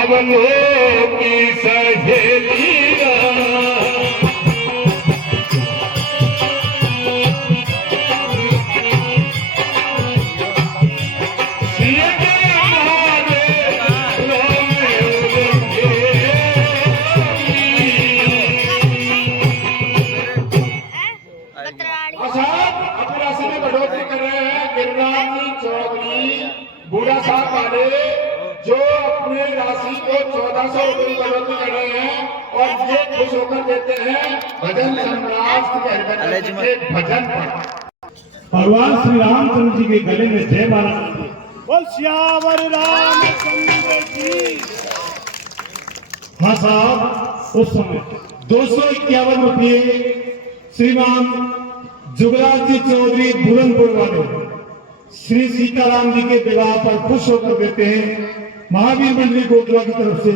बावलों की सहेलियां बूढ़ा साहब वाले जो अपने राशि को 1400 रुपये बढ़ोतरी कर रहे हैं और ये खुश होकर देते हैं भजन सम्राट के भजन पर। भगवान श्री रामचंद्र जी के गले में जय माला बोल श्यावर रामचंद्र जी। हाँ साहब, उस समय 251 रुपये श्रीमान जुगराज जी चौधरी बुलंदपुर वाले श्री सीताराम जी के विवाह पर खुश होकर देते हैं महावीर मंडली गोखला की तरफ से।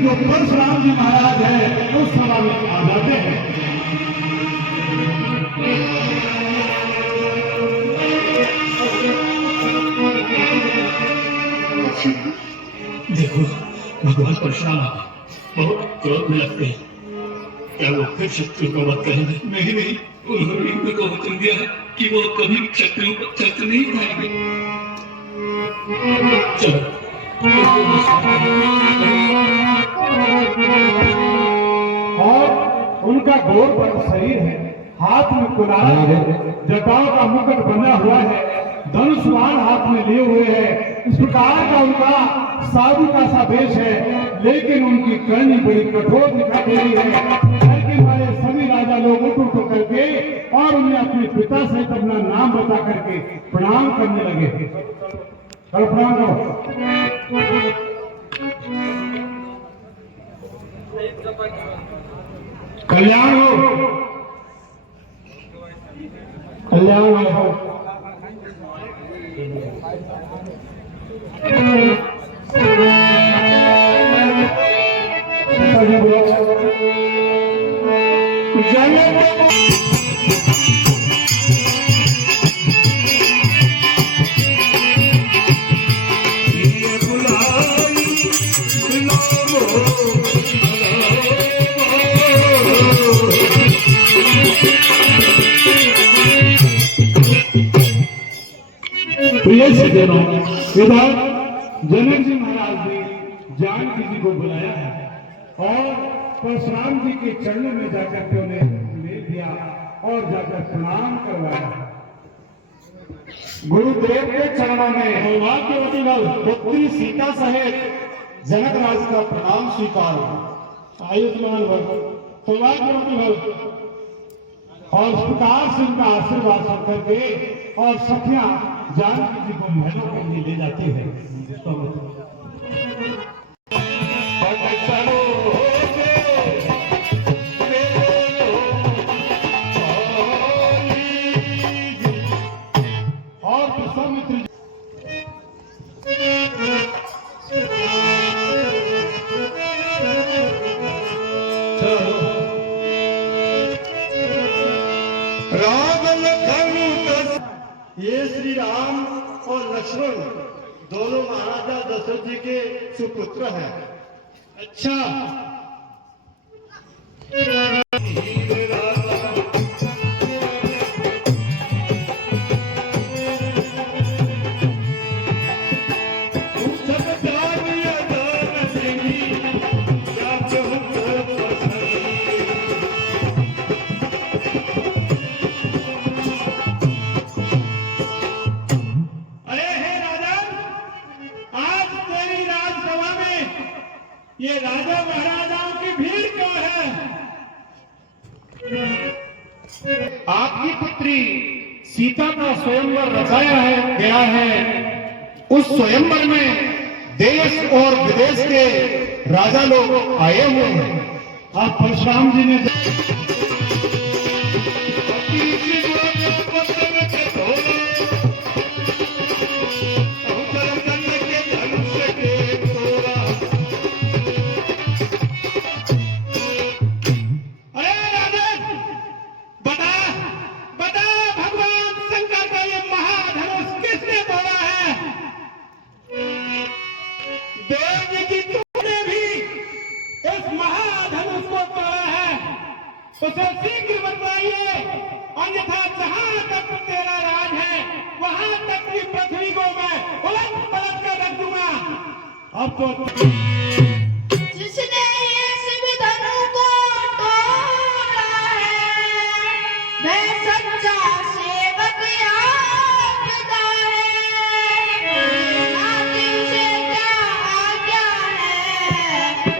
जो परशुराम जी महाराज है उस सभा में आ जाते हैं। देखो भगवान परशुराम बहुत क्रोध में लगते हैं। क्या वो फिर शत्रु को वध करेंगे? नहीं, उन्होंने इंद्र को वचन दिया है कि वो कभी शत्रुओं को कष्ट नहीं खाएंगे। चलो और उनका गोर पर शरीर है, हाथ में कुलारा है, जटाओं का मुकुट बना हुआ है, धनुष्वाण हाथ में लिए हुए है। इस प्रकार का उनका साधु का सा वेश है, लेकिन उनकी करनी बड़ी कठोर दिखाई दे रही है। लेकिन वाले सभी राजा लोग उठ करके और उन्हें अपने पिता से अपना नाम बता करके प्रणाम करने लगे। प्रणाम करो। कल्याण हो, कल्याण हो। प्रिय सज्जनों, इधर जनक जी महाराज ने जानकी जी को बुलाया है और परशुराम जी के चरणों में जाकर के उन्हें ले दिया और जाकर प्रणाम करवाया। गुरुदेव के चरणों में सौभाग्यवती पुत्री सीता सहित जनक राज का प्रणाम स्वीकार। आयुष्मान भव, सौभाग्यवती भव। और इस प्रकार से उनका आशीर्वाद सुनकर के और सखियां जानकी जी को महलों के लिए ले जाती है। और विश्वामित्र ये श्री राम और लक्ष्मण दोनों महाराजा दशरथ जी के सुपुत्र हैं। अच्छा, अरे हे राजन, आज तेरी राजसभा में ये राजा महाराजाओं की भीड़ क्यों है? आपकी पुत्री सीता का स्वयंवर रचाया है गया है। उस स्वयंवर में देश और विदेश के राजा लोग आए हुए हैं। आप परशुराम जी ने अरे राजन, बता बता भगवान शंकर का ये महाधनुष किसने तोड़ा है? देव की तूने भी इस महाधनुष को तोड़ा है, उसे शीघ्र बतलाइए, अन्यथा जहां तक तेरा राज है वहां तक की पृथ्वी को मैं उलट पलट कर रख दूंगा। अब तो जिसने इस विधनु को तोड़ा है, वह सच्चा सेवक आपका है। आगे उसे क्या आज्ञा है,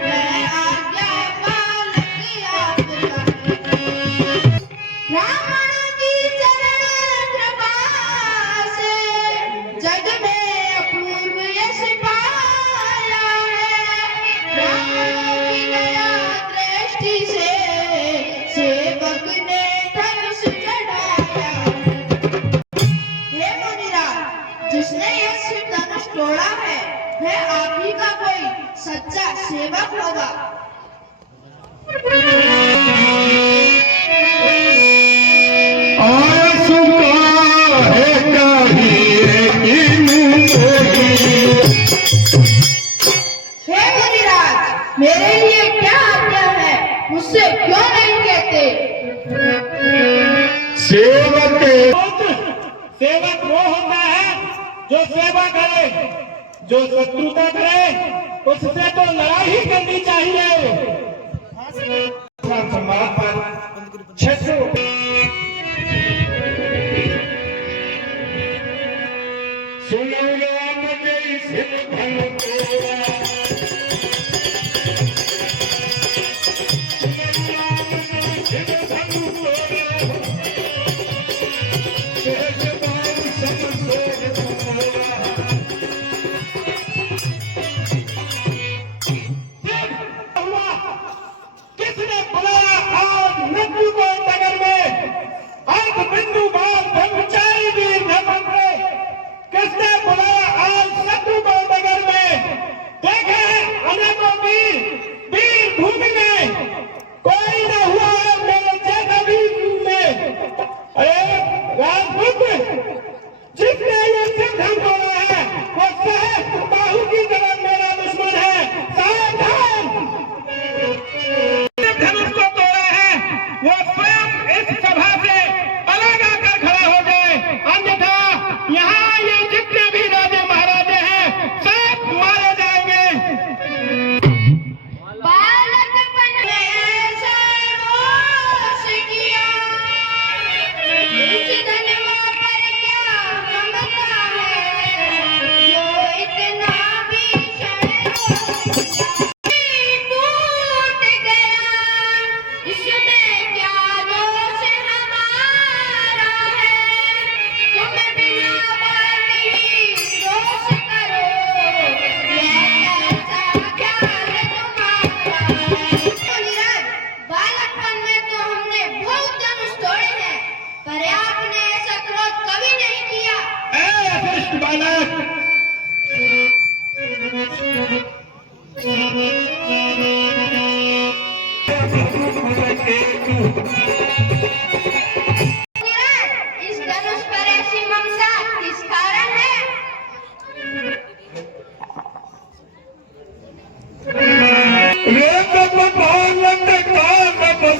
वह आज्ञा पालक आपका है। रावण की चरण कृपा से जग में अपूर्व यश पाया है। रावण की दया दृष्टि से सेवक ने धनुष चढ़ाया। हे मुनिराज, जिसने यह शिव धनुष तोड़ा है वह आप ही का कोई सच्चा सेवक होगा। हे मुनिराज, मेरे लिए क्या आज्ञा है, मुझसे क्यों नहीं कहते? सेवक वो होता है जो सेवा करे, जो शत्रुता करे उससे तो लड़ाई ही करनी चाहिए। संवाद पर 600 सुनोगा मुझे सिर धन तेरा, सिर धन तेरा, शेष बाण समसोग तुम्हारा। हुआ किसने बुलाया आज मृत्यु को नगर में, अंत बिंदु बाल ब्रह्मचारी वीर न बन रहे। किसने बुलाया आज शत्रु को नगर में, देखे अनेकों वीर वीर भूमि में, कोई न हुआ मेरे जैसा वीर में। अरे राजपुत्र, जिसने ये सिद्धांत तोड़ा है वो सहस्त्र बाहु की तरह मेरा दुश्मन है। सावधान, धनुष को तोड़ा है वो स्वयं इस सभा से अलग आकर खड़ा हो जाए, अन्यथा यहाँ ये जितने भी राजे महाराजे हैं सब मारे जाएंगे। बालकपन में सर्वोच्च किया, इस धनवा पर क्या ममता है, जो इतना भीषण टूट गया। इसमें क्या दोष हमारा है, तुम बिना बात ही दोष करो, यह ऐसा ख्याल तुम्हारा है। मुनिराज, बालकपन में तो हमने बहुत धनुष तोड़े हैं, पर आपने ऐसा क्रोध कभी नहीं किया। ए दुष्ट बालक, मुनिराज, इस धनुष पर ऐसी ममता किस कारण है? वेद पालन काम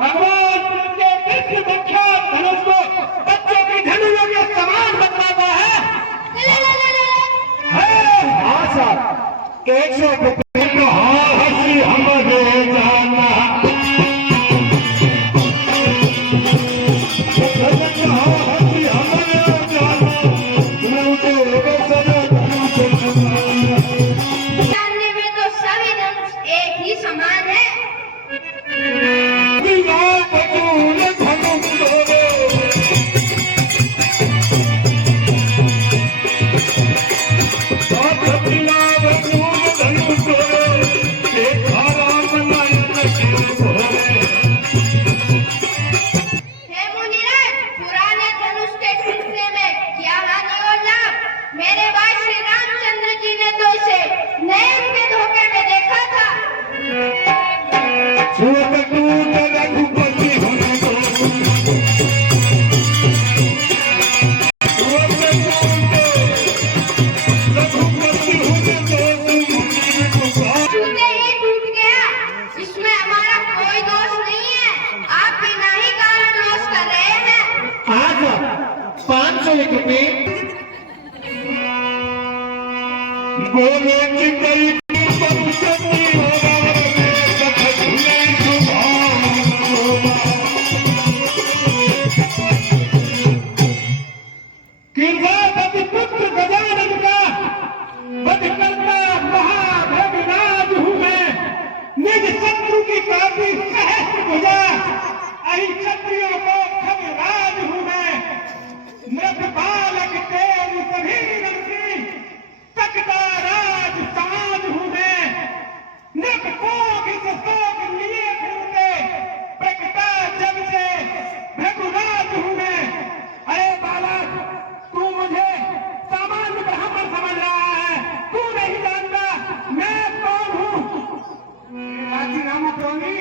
भगवान के विश्व विख्यात धनुष को बच्चों की धनुषों के समान बतलाता है। हाँ साहब, 100 रुपये का हाँ हंसी हमारे जाना जानने में तो सभी धनुष एक ही समान है। हे मुनिराज, पुराने धनुष के टूटने में क्या हानि और लाभ? मेरे भाई श्री रामचंद्र जी ने तो इसे नए के धोखे में देखा था। छूते ही टूट गया, इसमें हमारा कोई दोष नहीं है। आप बिना ही कारण रोष कर रहे हैं। आज 501 रुपये बोले कि कई कीर्वापति पुत्र गजानन का वध करता महाभगनाथ हूँ मैं। निज शत्रु की काफी सहस्त्र भुजा, अहि क्षत्रियों को खगराज हूँ मैं। मृत बालक तेरी सभी रंगी, तकता राज साज हूँ मैं। नृप भोग इस शोक लिए फिरते, प्रकटा जग से भगुराज हूँ मैं। अरे बालक, तू मुझे सामान्य ब्राह्मण समझ रहा है, तू नहीं जानता मैं कौन हूँ। राजीनामा टोनी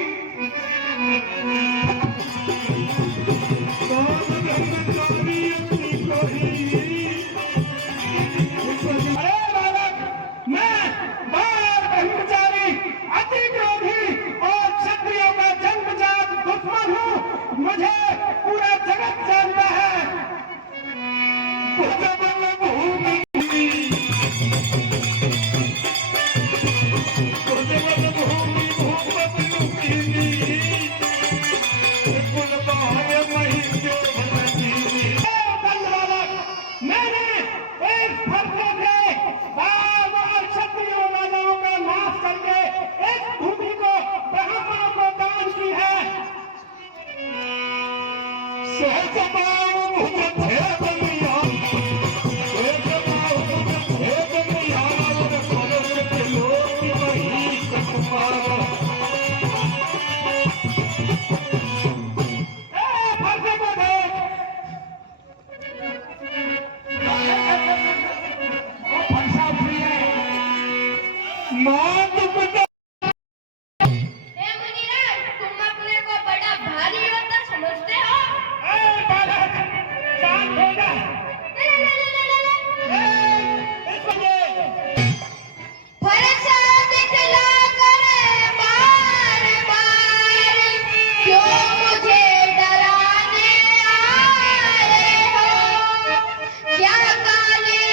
अरे बालक, मैं बार ब्रह्मचारी, अति क्रोधी और क्षत्रियों का जन्मजात दुश्मन हूँ। मुझे पूरा जगत जानता है। मैंने एक फरसे से बाल और क्षत्रियों राजाओं का नाश करके एक भूमि को ब्राह्मणों को दान की है। फरसे को देख, वो फरसा उतरी है। हे मुनिराज, तुम अपने को बड़ा भारी योद्धा समझते हो। बालक, शांत हो जा। फरसा दिखला कर बार बार, क्यों मुझे डराने आए हो? क्या काले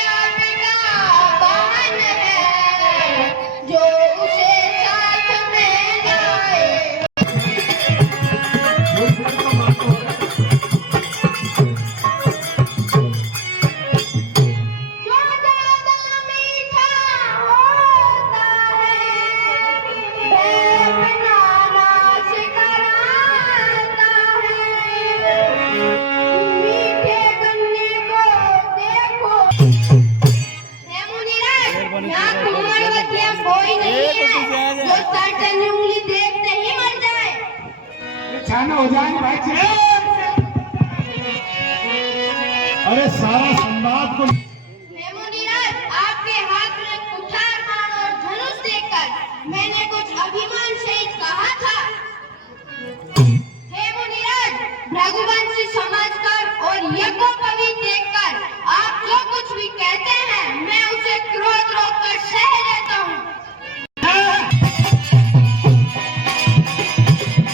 का बाण है जो उसे साथ में लाए? जो ज्यादा मीठा होता है, बेपना नाच कराता है। मीठे गन्ने को देखो। हे मुनिराज, यहाँ कुमारवतिया कोई नहीं है जो सर्जन उंगली देखते ही मर जाए। छाना हो जाए भाई। अरे सारा संवाद को हे मुनिराज, आपके हाथ में कुठार बाण और धनुष देखकर मैंने कुछ अभिमान सहित कहा था। हे मुनिराज, भृगुवंशी समझकर और यज्ञोपवीत देखकर आप जो कुछ भी कहते हैं, मैं उसे क्रोध रोककर सह लेता हूँ।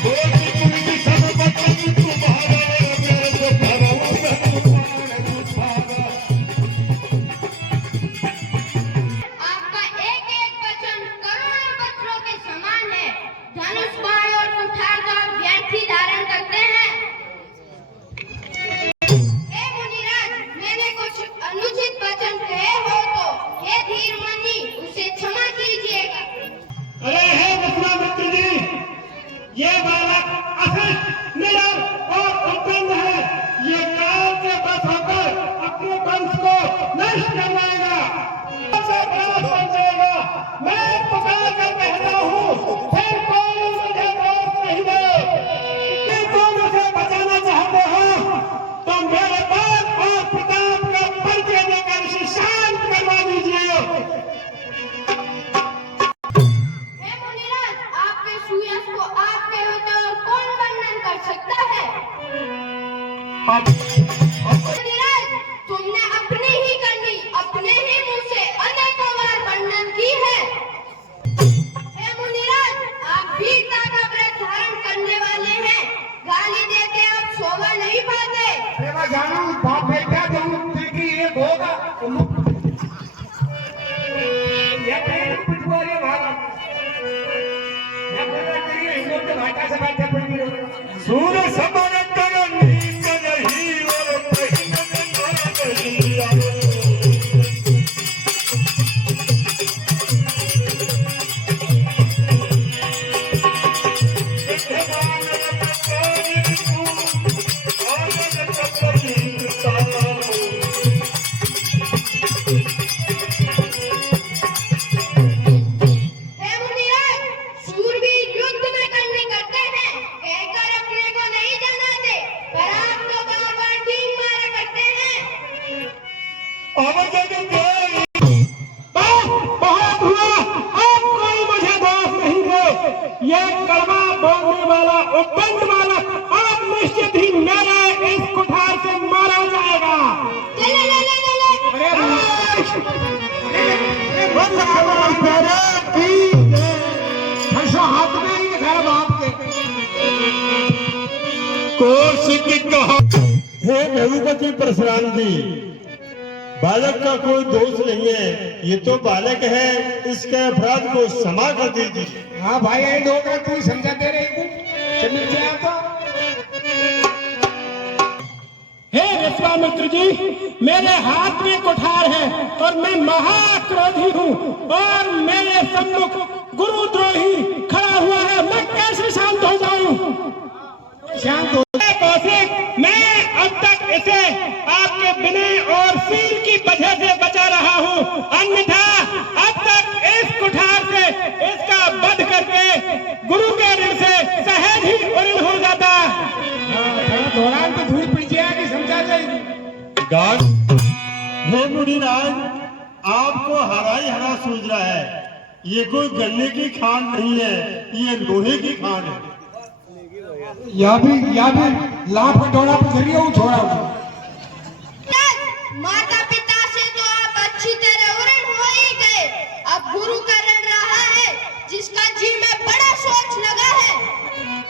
बोल निडर और उद्दंड है। ये काल के बस होकर अपने वंश को नष्ट करवाएगा, बन जाएगा। मैं पुकार कर कहता हूँ, फिर कोई मुझे रोक नहीं दे। यदि तुम मुझे बचाना चाहते हो तो मेरे बाप और प्रताप का परिचय देकर इसे शांत करवा दीजिए। हे मुनिराज, आपके सूयस को आपके होते और कौन वर्णन कर सकता है? मुनिराज, तुमने अपनी ही करनी, अपने ही मुंह से अनेकों बार वर्णन की है। हे मुनिराज, आप भी ताका व्रत धारण करने वाले हैं, गाली देते आप शोभा नहीं पाते। मैं जानू बाप बेटा दोनों की एक होगा। ये पेड़ पिटवारी भागा, ये बोला करिए हिंदू के भाषा से बातें पड़ी हो। सूर्य समान कर नींद नहीं और कहीं नहीं आया। हे मुनिराज, शूरवीर युद्ध में करनी करते हैं, कहकर अपने को नहीं जनाते, पर आप तो बार बार ठीक मारा करते हैं। बहुत हुआ, अब कोई मुझे दोष नहीं दे। ये कड़वा बोलने वाला, उद्दंड वाला अब निश्चित ही मेरे इस कुठार से मारा जाएगा। चले ले ले ले ले। हाथ में ही घर बाप के कौशिक कहा। हे रघुपति परशुराम जी, बालक का कोई दोष नहीं है, ये तो बालक है, इसके अपराध को क्षमा कर दीजिए। हाँ भाई, ऐड होगा, तू ही समझा दे रही हूँ। चलिए जाए तो। हे विश्वामित्र जी, मेरे हाथ में कुठार है और मैं महाक्रोधी हूँ और मेरे सम्मुख गुरुद्रोही खड़ा हुआ है, मैं कैसे शांत हो जाऊं? शांत हो जाए कौशिक, मैं अब तक इसे आपके विनय और शील की वजह से बचा रहा हूँ, अन्यथा अब तक इस कुठार से इसका वध करके गुरु के ऋण से सहज ही उऋण हो जाता। दौरान तो धूल पड़ जाएगी, समझा जाएगी। हे मुनिराज, आपको हरा ही हरा सूझ रहा है। ये कोई गन्ने की खान नहीं है, ये लोहे की खान है। या भी लाभ कटोरा पर जरिए वो छोड़ा। माता पिता से तो आप अच्छी तरह उऋण हो ही गए, अब गुरु का ऋण रहा है, जिसका जी में बड़ा सोच लगा है।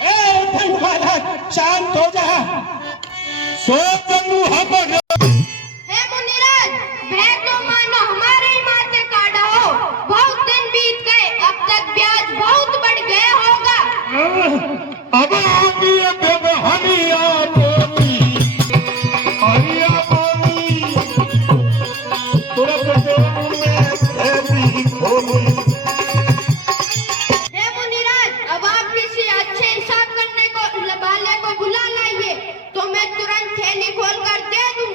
ए धनवाला, शांत हो जा। सोच हम हे मुनिराज, भय तो मानो हमारे ही माथे का डाहो। बहुत दिन बीत गए, अब तक ब्याज बहुत बढ़ गया होगा। अब हरिया बोली तुरंत हे मुनिराज, अब आप किसी अच्छे हिसाब करने को वाले को बुला लाइए, तो मैं तुरंत थैली खोल कर दे दूं।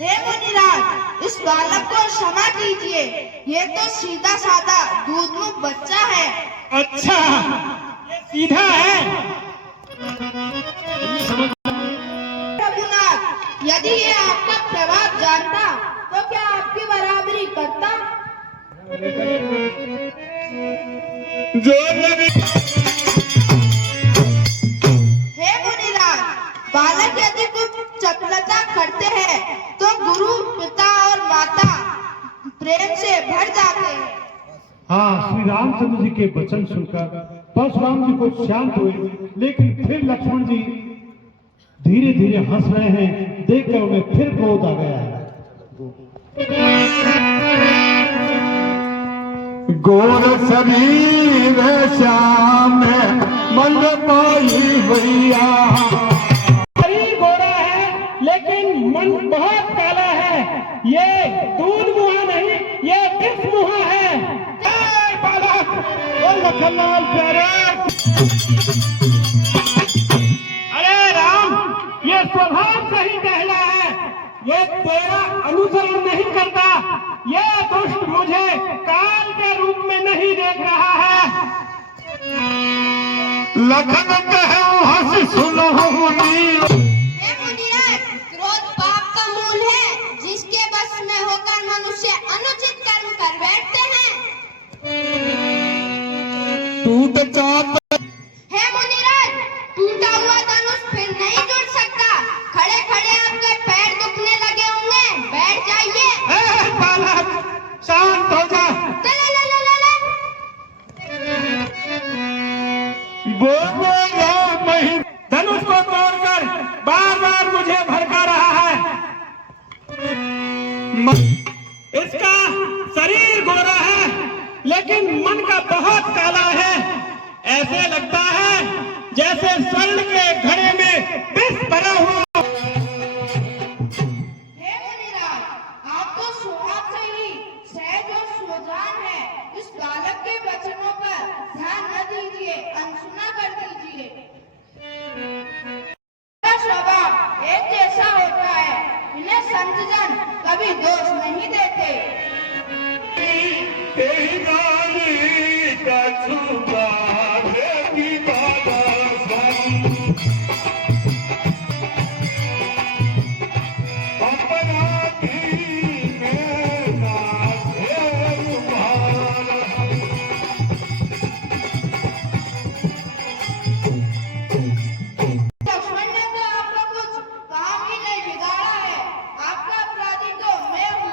हे मुनिराज, इस बालक को क्षमा कीजिए, ये तो सीधा साधा दूधमुख बच्चा है। अच्छा, सीधा है। प्रभुनाथ, यदि ये आपका प्रभाव जानता तो क्या आपकी बराबरी करता? जो हे मुनिराज, बालक यदि कुछ चपलता करते हैं तो गुरु, पिता और माता प्रेम से भर जाते हैं। हाँ, श्री रामचंद्र जी के वचन सुनकर परशुराम जी को शांत हुए, लेकिन फिर लक्ष्मण जी धीरे धीरे हंस रहे हैं, देखकर उन्हें फिर क्रोध आ गया है। गोर शरीर श्याम मन पाई भैया। शरीर गोरा है लेकिन मन बहुत काला है, ये दूध मुहा नहीं, ये विष मुहा है। बालक, ओ लखनलाल प्यारे। अरे राम, ये स्वभाव से ही कहला है, ये तेरा अनुसरण नहीं करता। ये दुष्ट मुझे काल के रूप में नहीं देख रहा है। लखन कहे हंस सुनो मुनि। हे मुनिराज, क्रोध पाप का मूल है, जिसके बस में होकर मनुष्य अनुचित कर्म कर बैठते हैं। टूट चाप हे मुनिराज, टूटा हुआ धनुष फिर नहीं जुड़ सकता। खड़े खड़े आपके पैर दुखने लगे होंगे, बैठ जाइए। ए बालक, शांत हो जा। धनुष को तोड़कर बार बार मुझे भड़का रहा है। इसका शरीर गोरा है, लेकिन मन का बहुत काला है। ऐसे लगता है जैसे स्वर्ण के घड़े में विष भरा हुआ। हे मुनिराज, आप तो स्वभाव से ही सहज और सुजान है। इस बालक के वचनों पर ध्यान न दीजिए, अनसुना कर दीजिए। स्वभाव एक जैसा होता है, इन्हें संतजन कभी दोष नहीं देते। लक्ष्मण ने तो आपका कुछ काम ही नहीं बिगाड़ा है। आपका अपराधी तो मैं हूँ।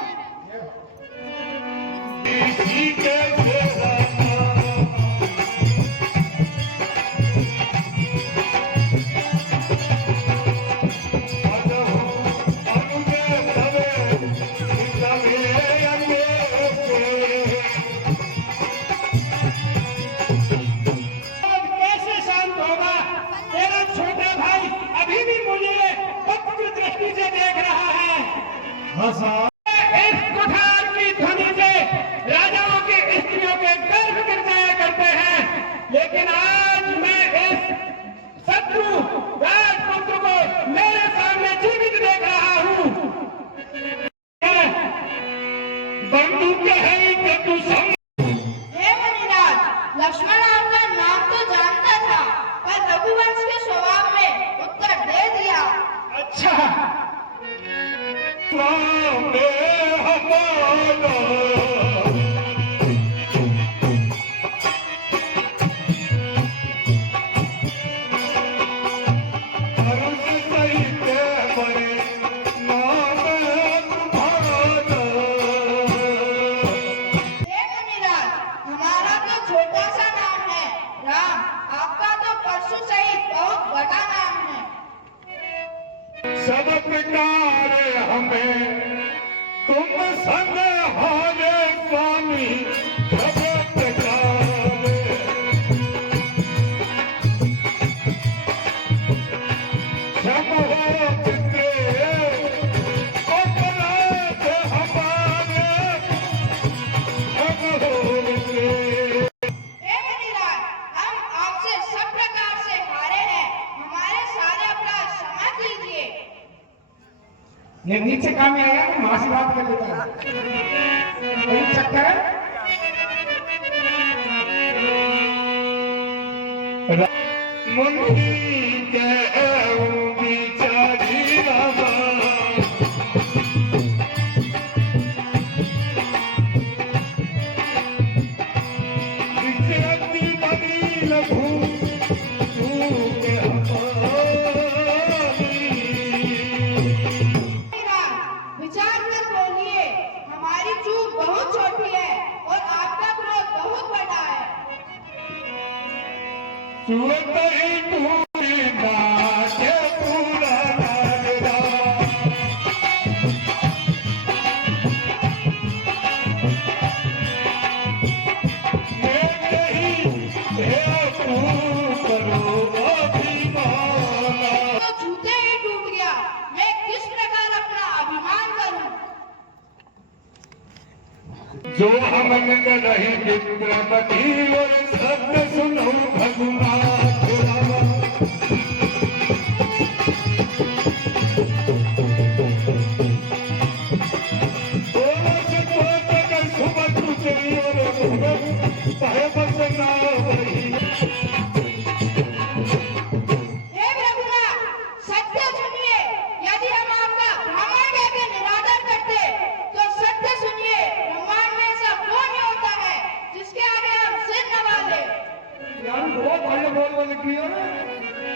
कैसे शांत होगा? तेरा छोटा भाई अभी भी मुझे पक्की दृष्टि से देख रहा है। इस कुठार की ध्वनि से राजाओं की स्त्रियों के गर्भ गिर जाया करते हैं, लेकिन आज मैं इस शत्रु राजपुत्र को मेरे सामने जीवित देख रहा हूँ। बंदूक है कि तू हे मुनिराज, लक्ष्मण आपका नाम तो जानता था, पर रघुवंश के स्वभाव में उत्तर दे दिया। अच्छा, हे मुनिराज, हमारा तो छोटा सा नाम है राम, आपका तो परशु सहित बहुत बड़ा नाम है। सब प्रकार हमें तुम संग हारे स्वामी। सब प्रकार सब हो पिते अपराध हमारे। सब हो पिते। हे मुनिराज, हम आपसे सब प्रकार से हारे हैं। हमारे सारे अपराध क्षमा कीजिए। ये नीचे काम में आया तो मां से बात कर लेता है। कोई चक्कर है? मुनि के बिचारी रामा। विचरती बनी लघु तू के हमारी। विचार कर बोलिए, हमारी चूक बहुत छोटी है और आपका क्रोध बहुत बड़ा है। चूत ही पूरी बात पूरा नागरा। मेरे ही हे तू करो अभिमान। तो जूते ही टूट गया, मैं किस प्रकार अपना अभिमान करूं? जो हमन रही विक्रमती और सत्य सुनो भगवान।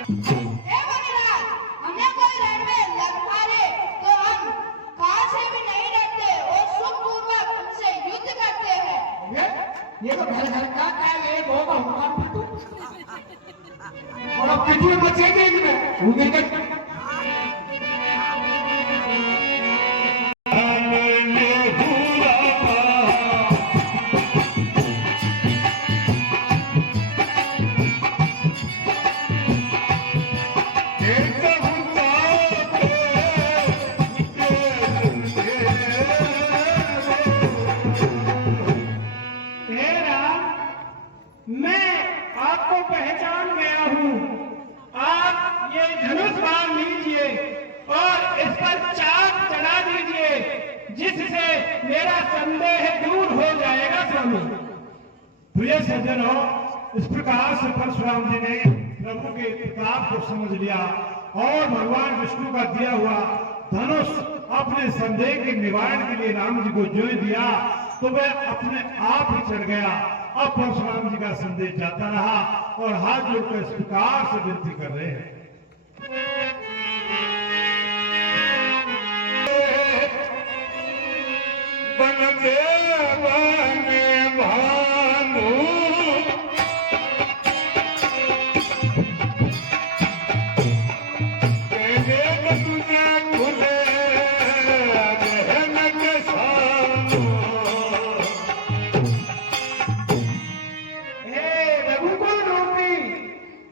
मुनिराज, हमें कोई रण में लग मारे तो हम काल से भी नहीं डरते और सुखपूर्वक उनसे युद्ध करते हैं। ये तो घर घर का क्या है वो का हुक्म पिटू और अब पिटू बचे देंगे मैं उन्हें के मैं आपको पहचान गया हूँ। आप ये धनुष बाण लीजिए और इस पर चाक चढ़ा दीजिए, जिससे मेरा संदेह दूर हो जाएगा स्वामी। प्रिय सज्जनों, इस प्रकार से परशुराम जी ने प्रभु के प्रताप को समझ लिया और भगवान विष्णु का दिया हुआ धनुष अपने संदेह के निवारण के लिए राम जी को जो दिया तो वह अपने आप ही चढ़ गया। अब परशुराम जी का संदेश जाता रहा और हाथ जोड़कर इस प्रकार से विनती कर रहे हैं।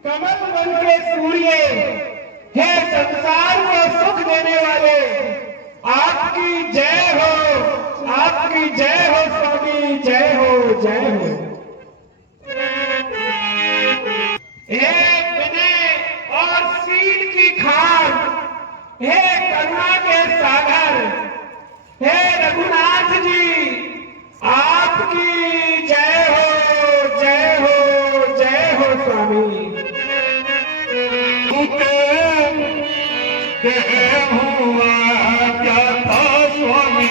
कमल बन के सूर्य, हे संसार को सुख देने वाले, आपकी जय हो, आपकी जय हो स्वामी, जय हो, जय हो। हे विनय और शील की खान, हे करुणा के सागर, हे रघुनाथ जी, आपकी जय हो, जय हो, जय हो स्वामी। हुआ क्या था स्वामी,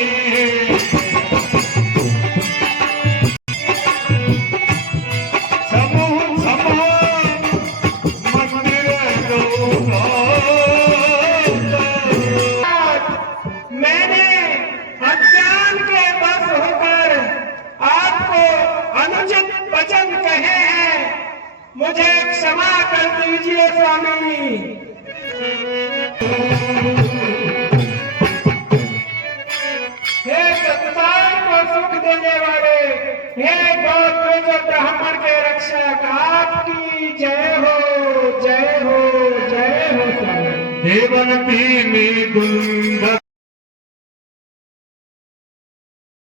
मैंने अज्ञान के बस होकर आपको अनुचित वचन कहे हैं, मुझे क्षमा कर दीजिए स्वामी। हे संसार को सुख देने वाले, हे गौत्र ब्राह्मण के रक्षक, आपकी जय हो, जय हो, जय हो स्वामी। देवन भीमी दुंद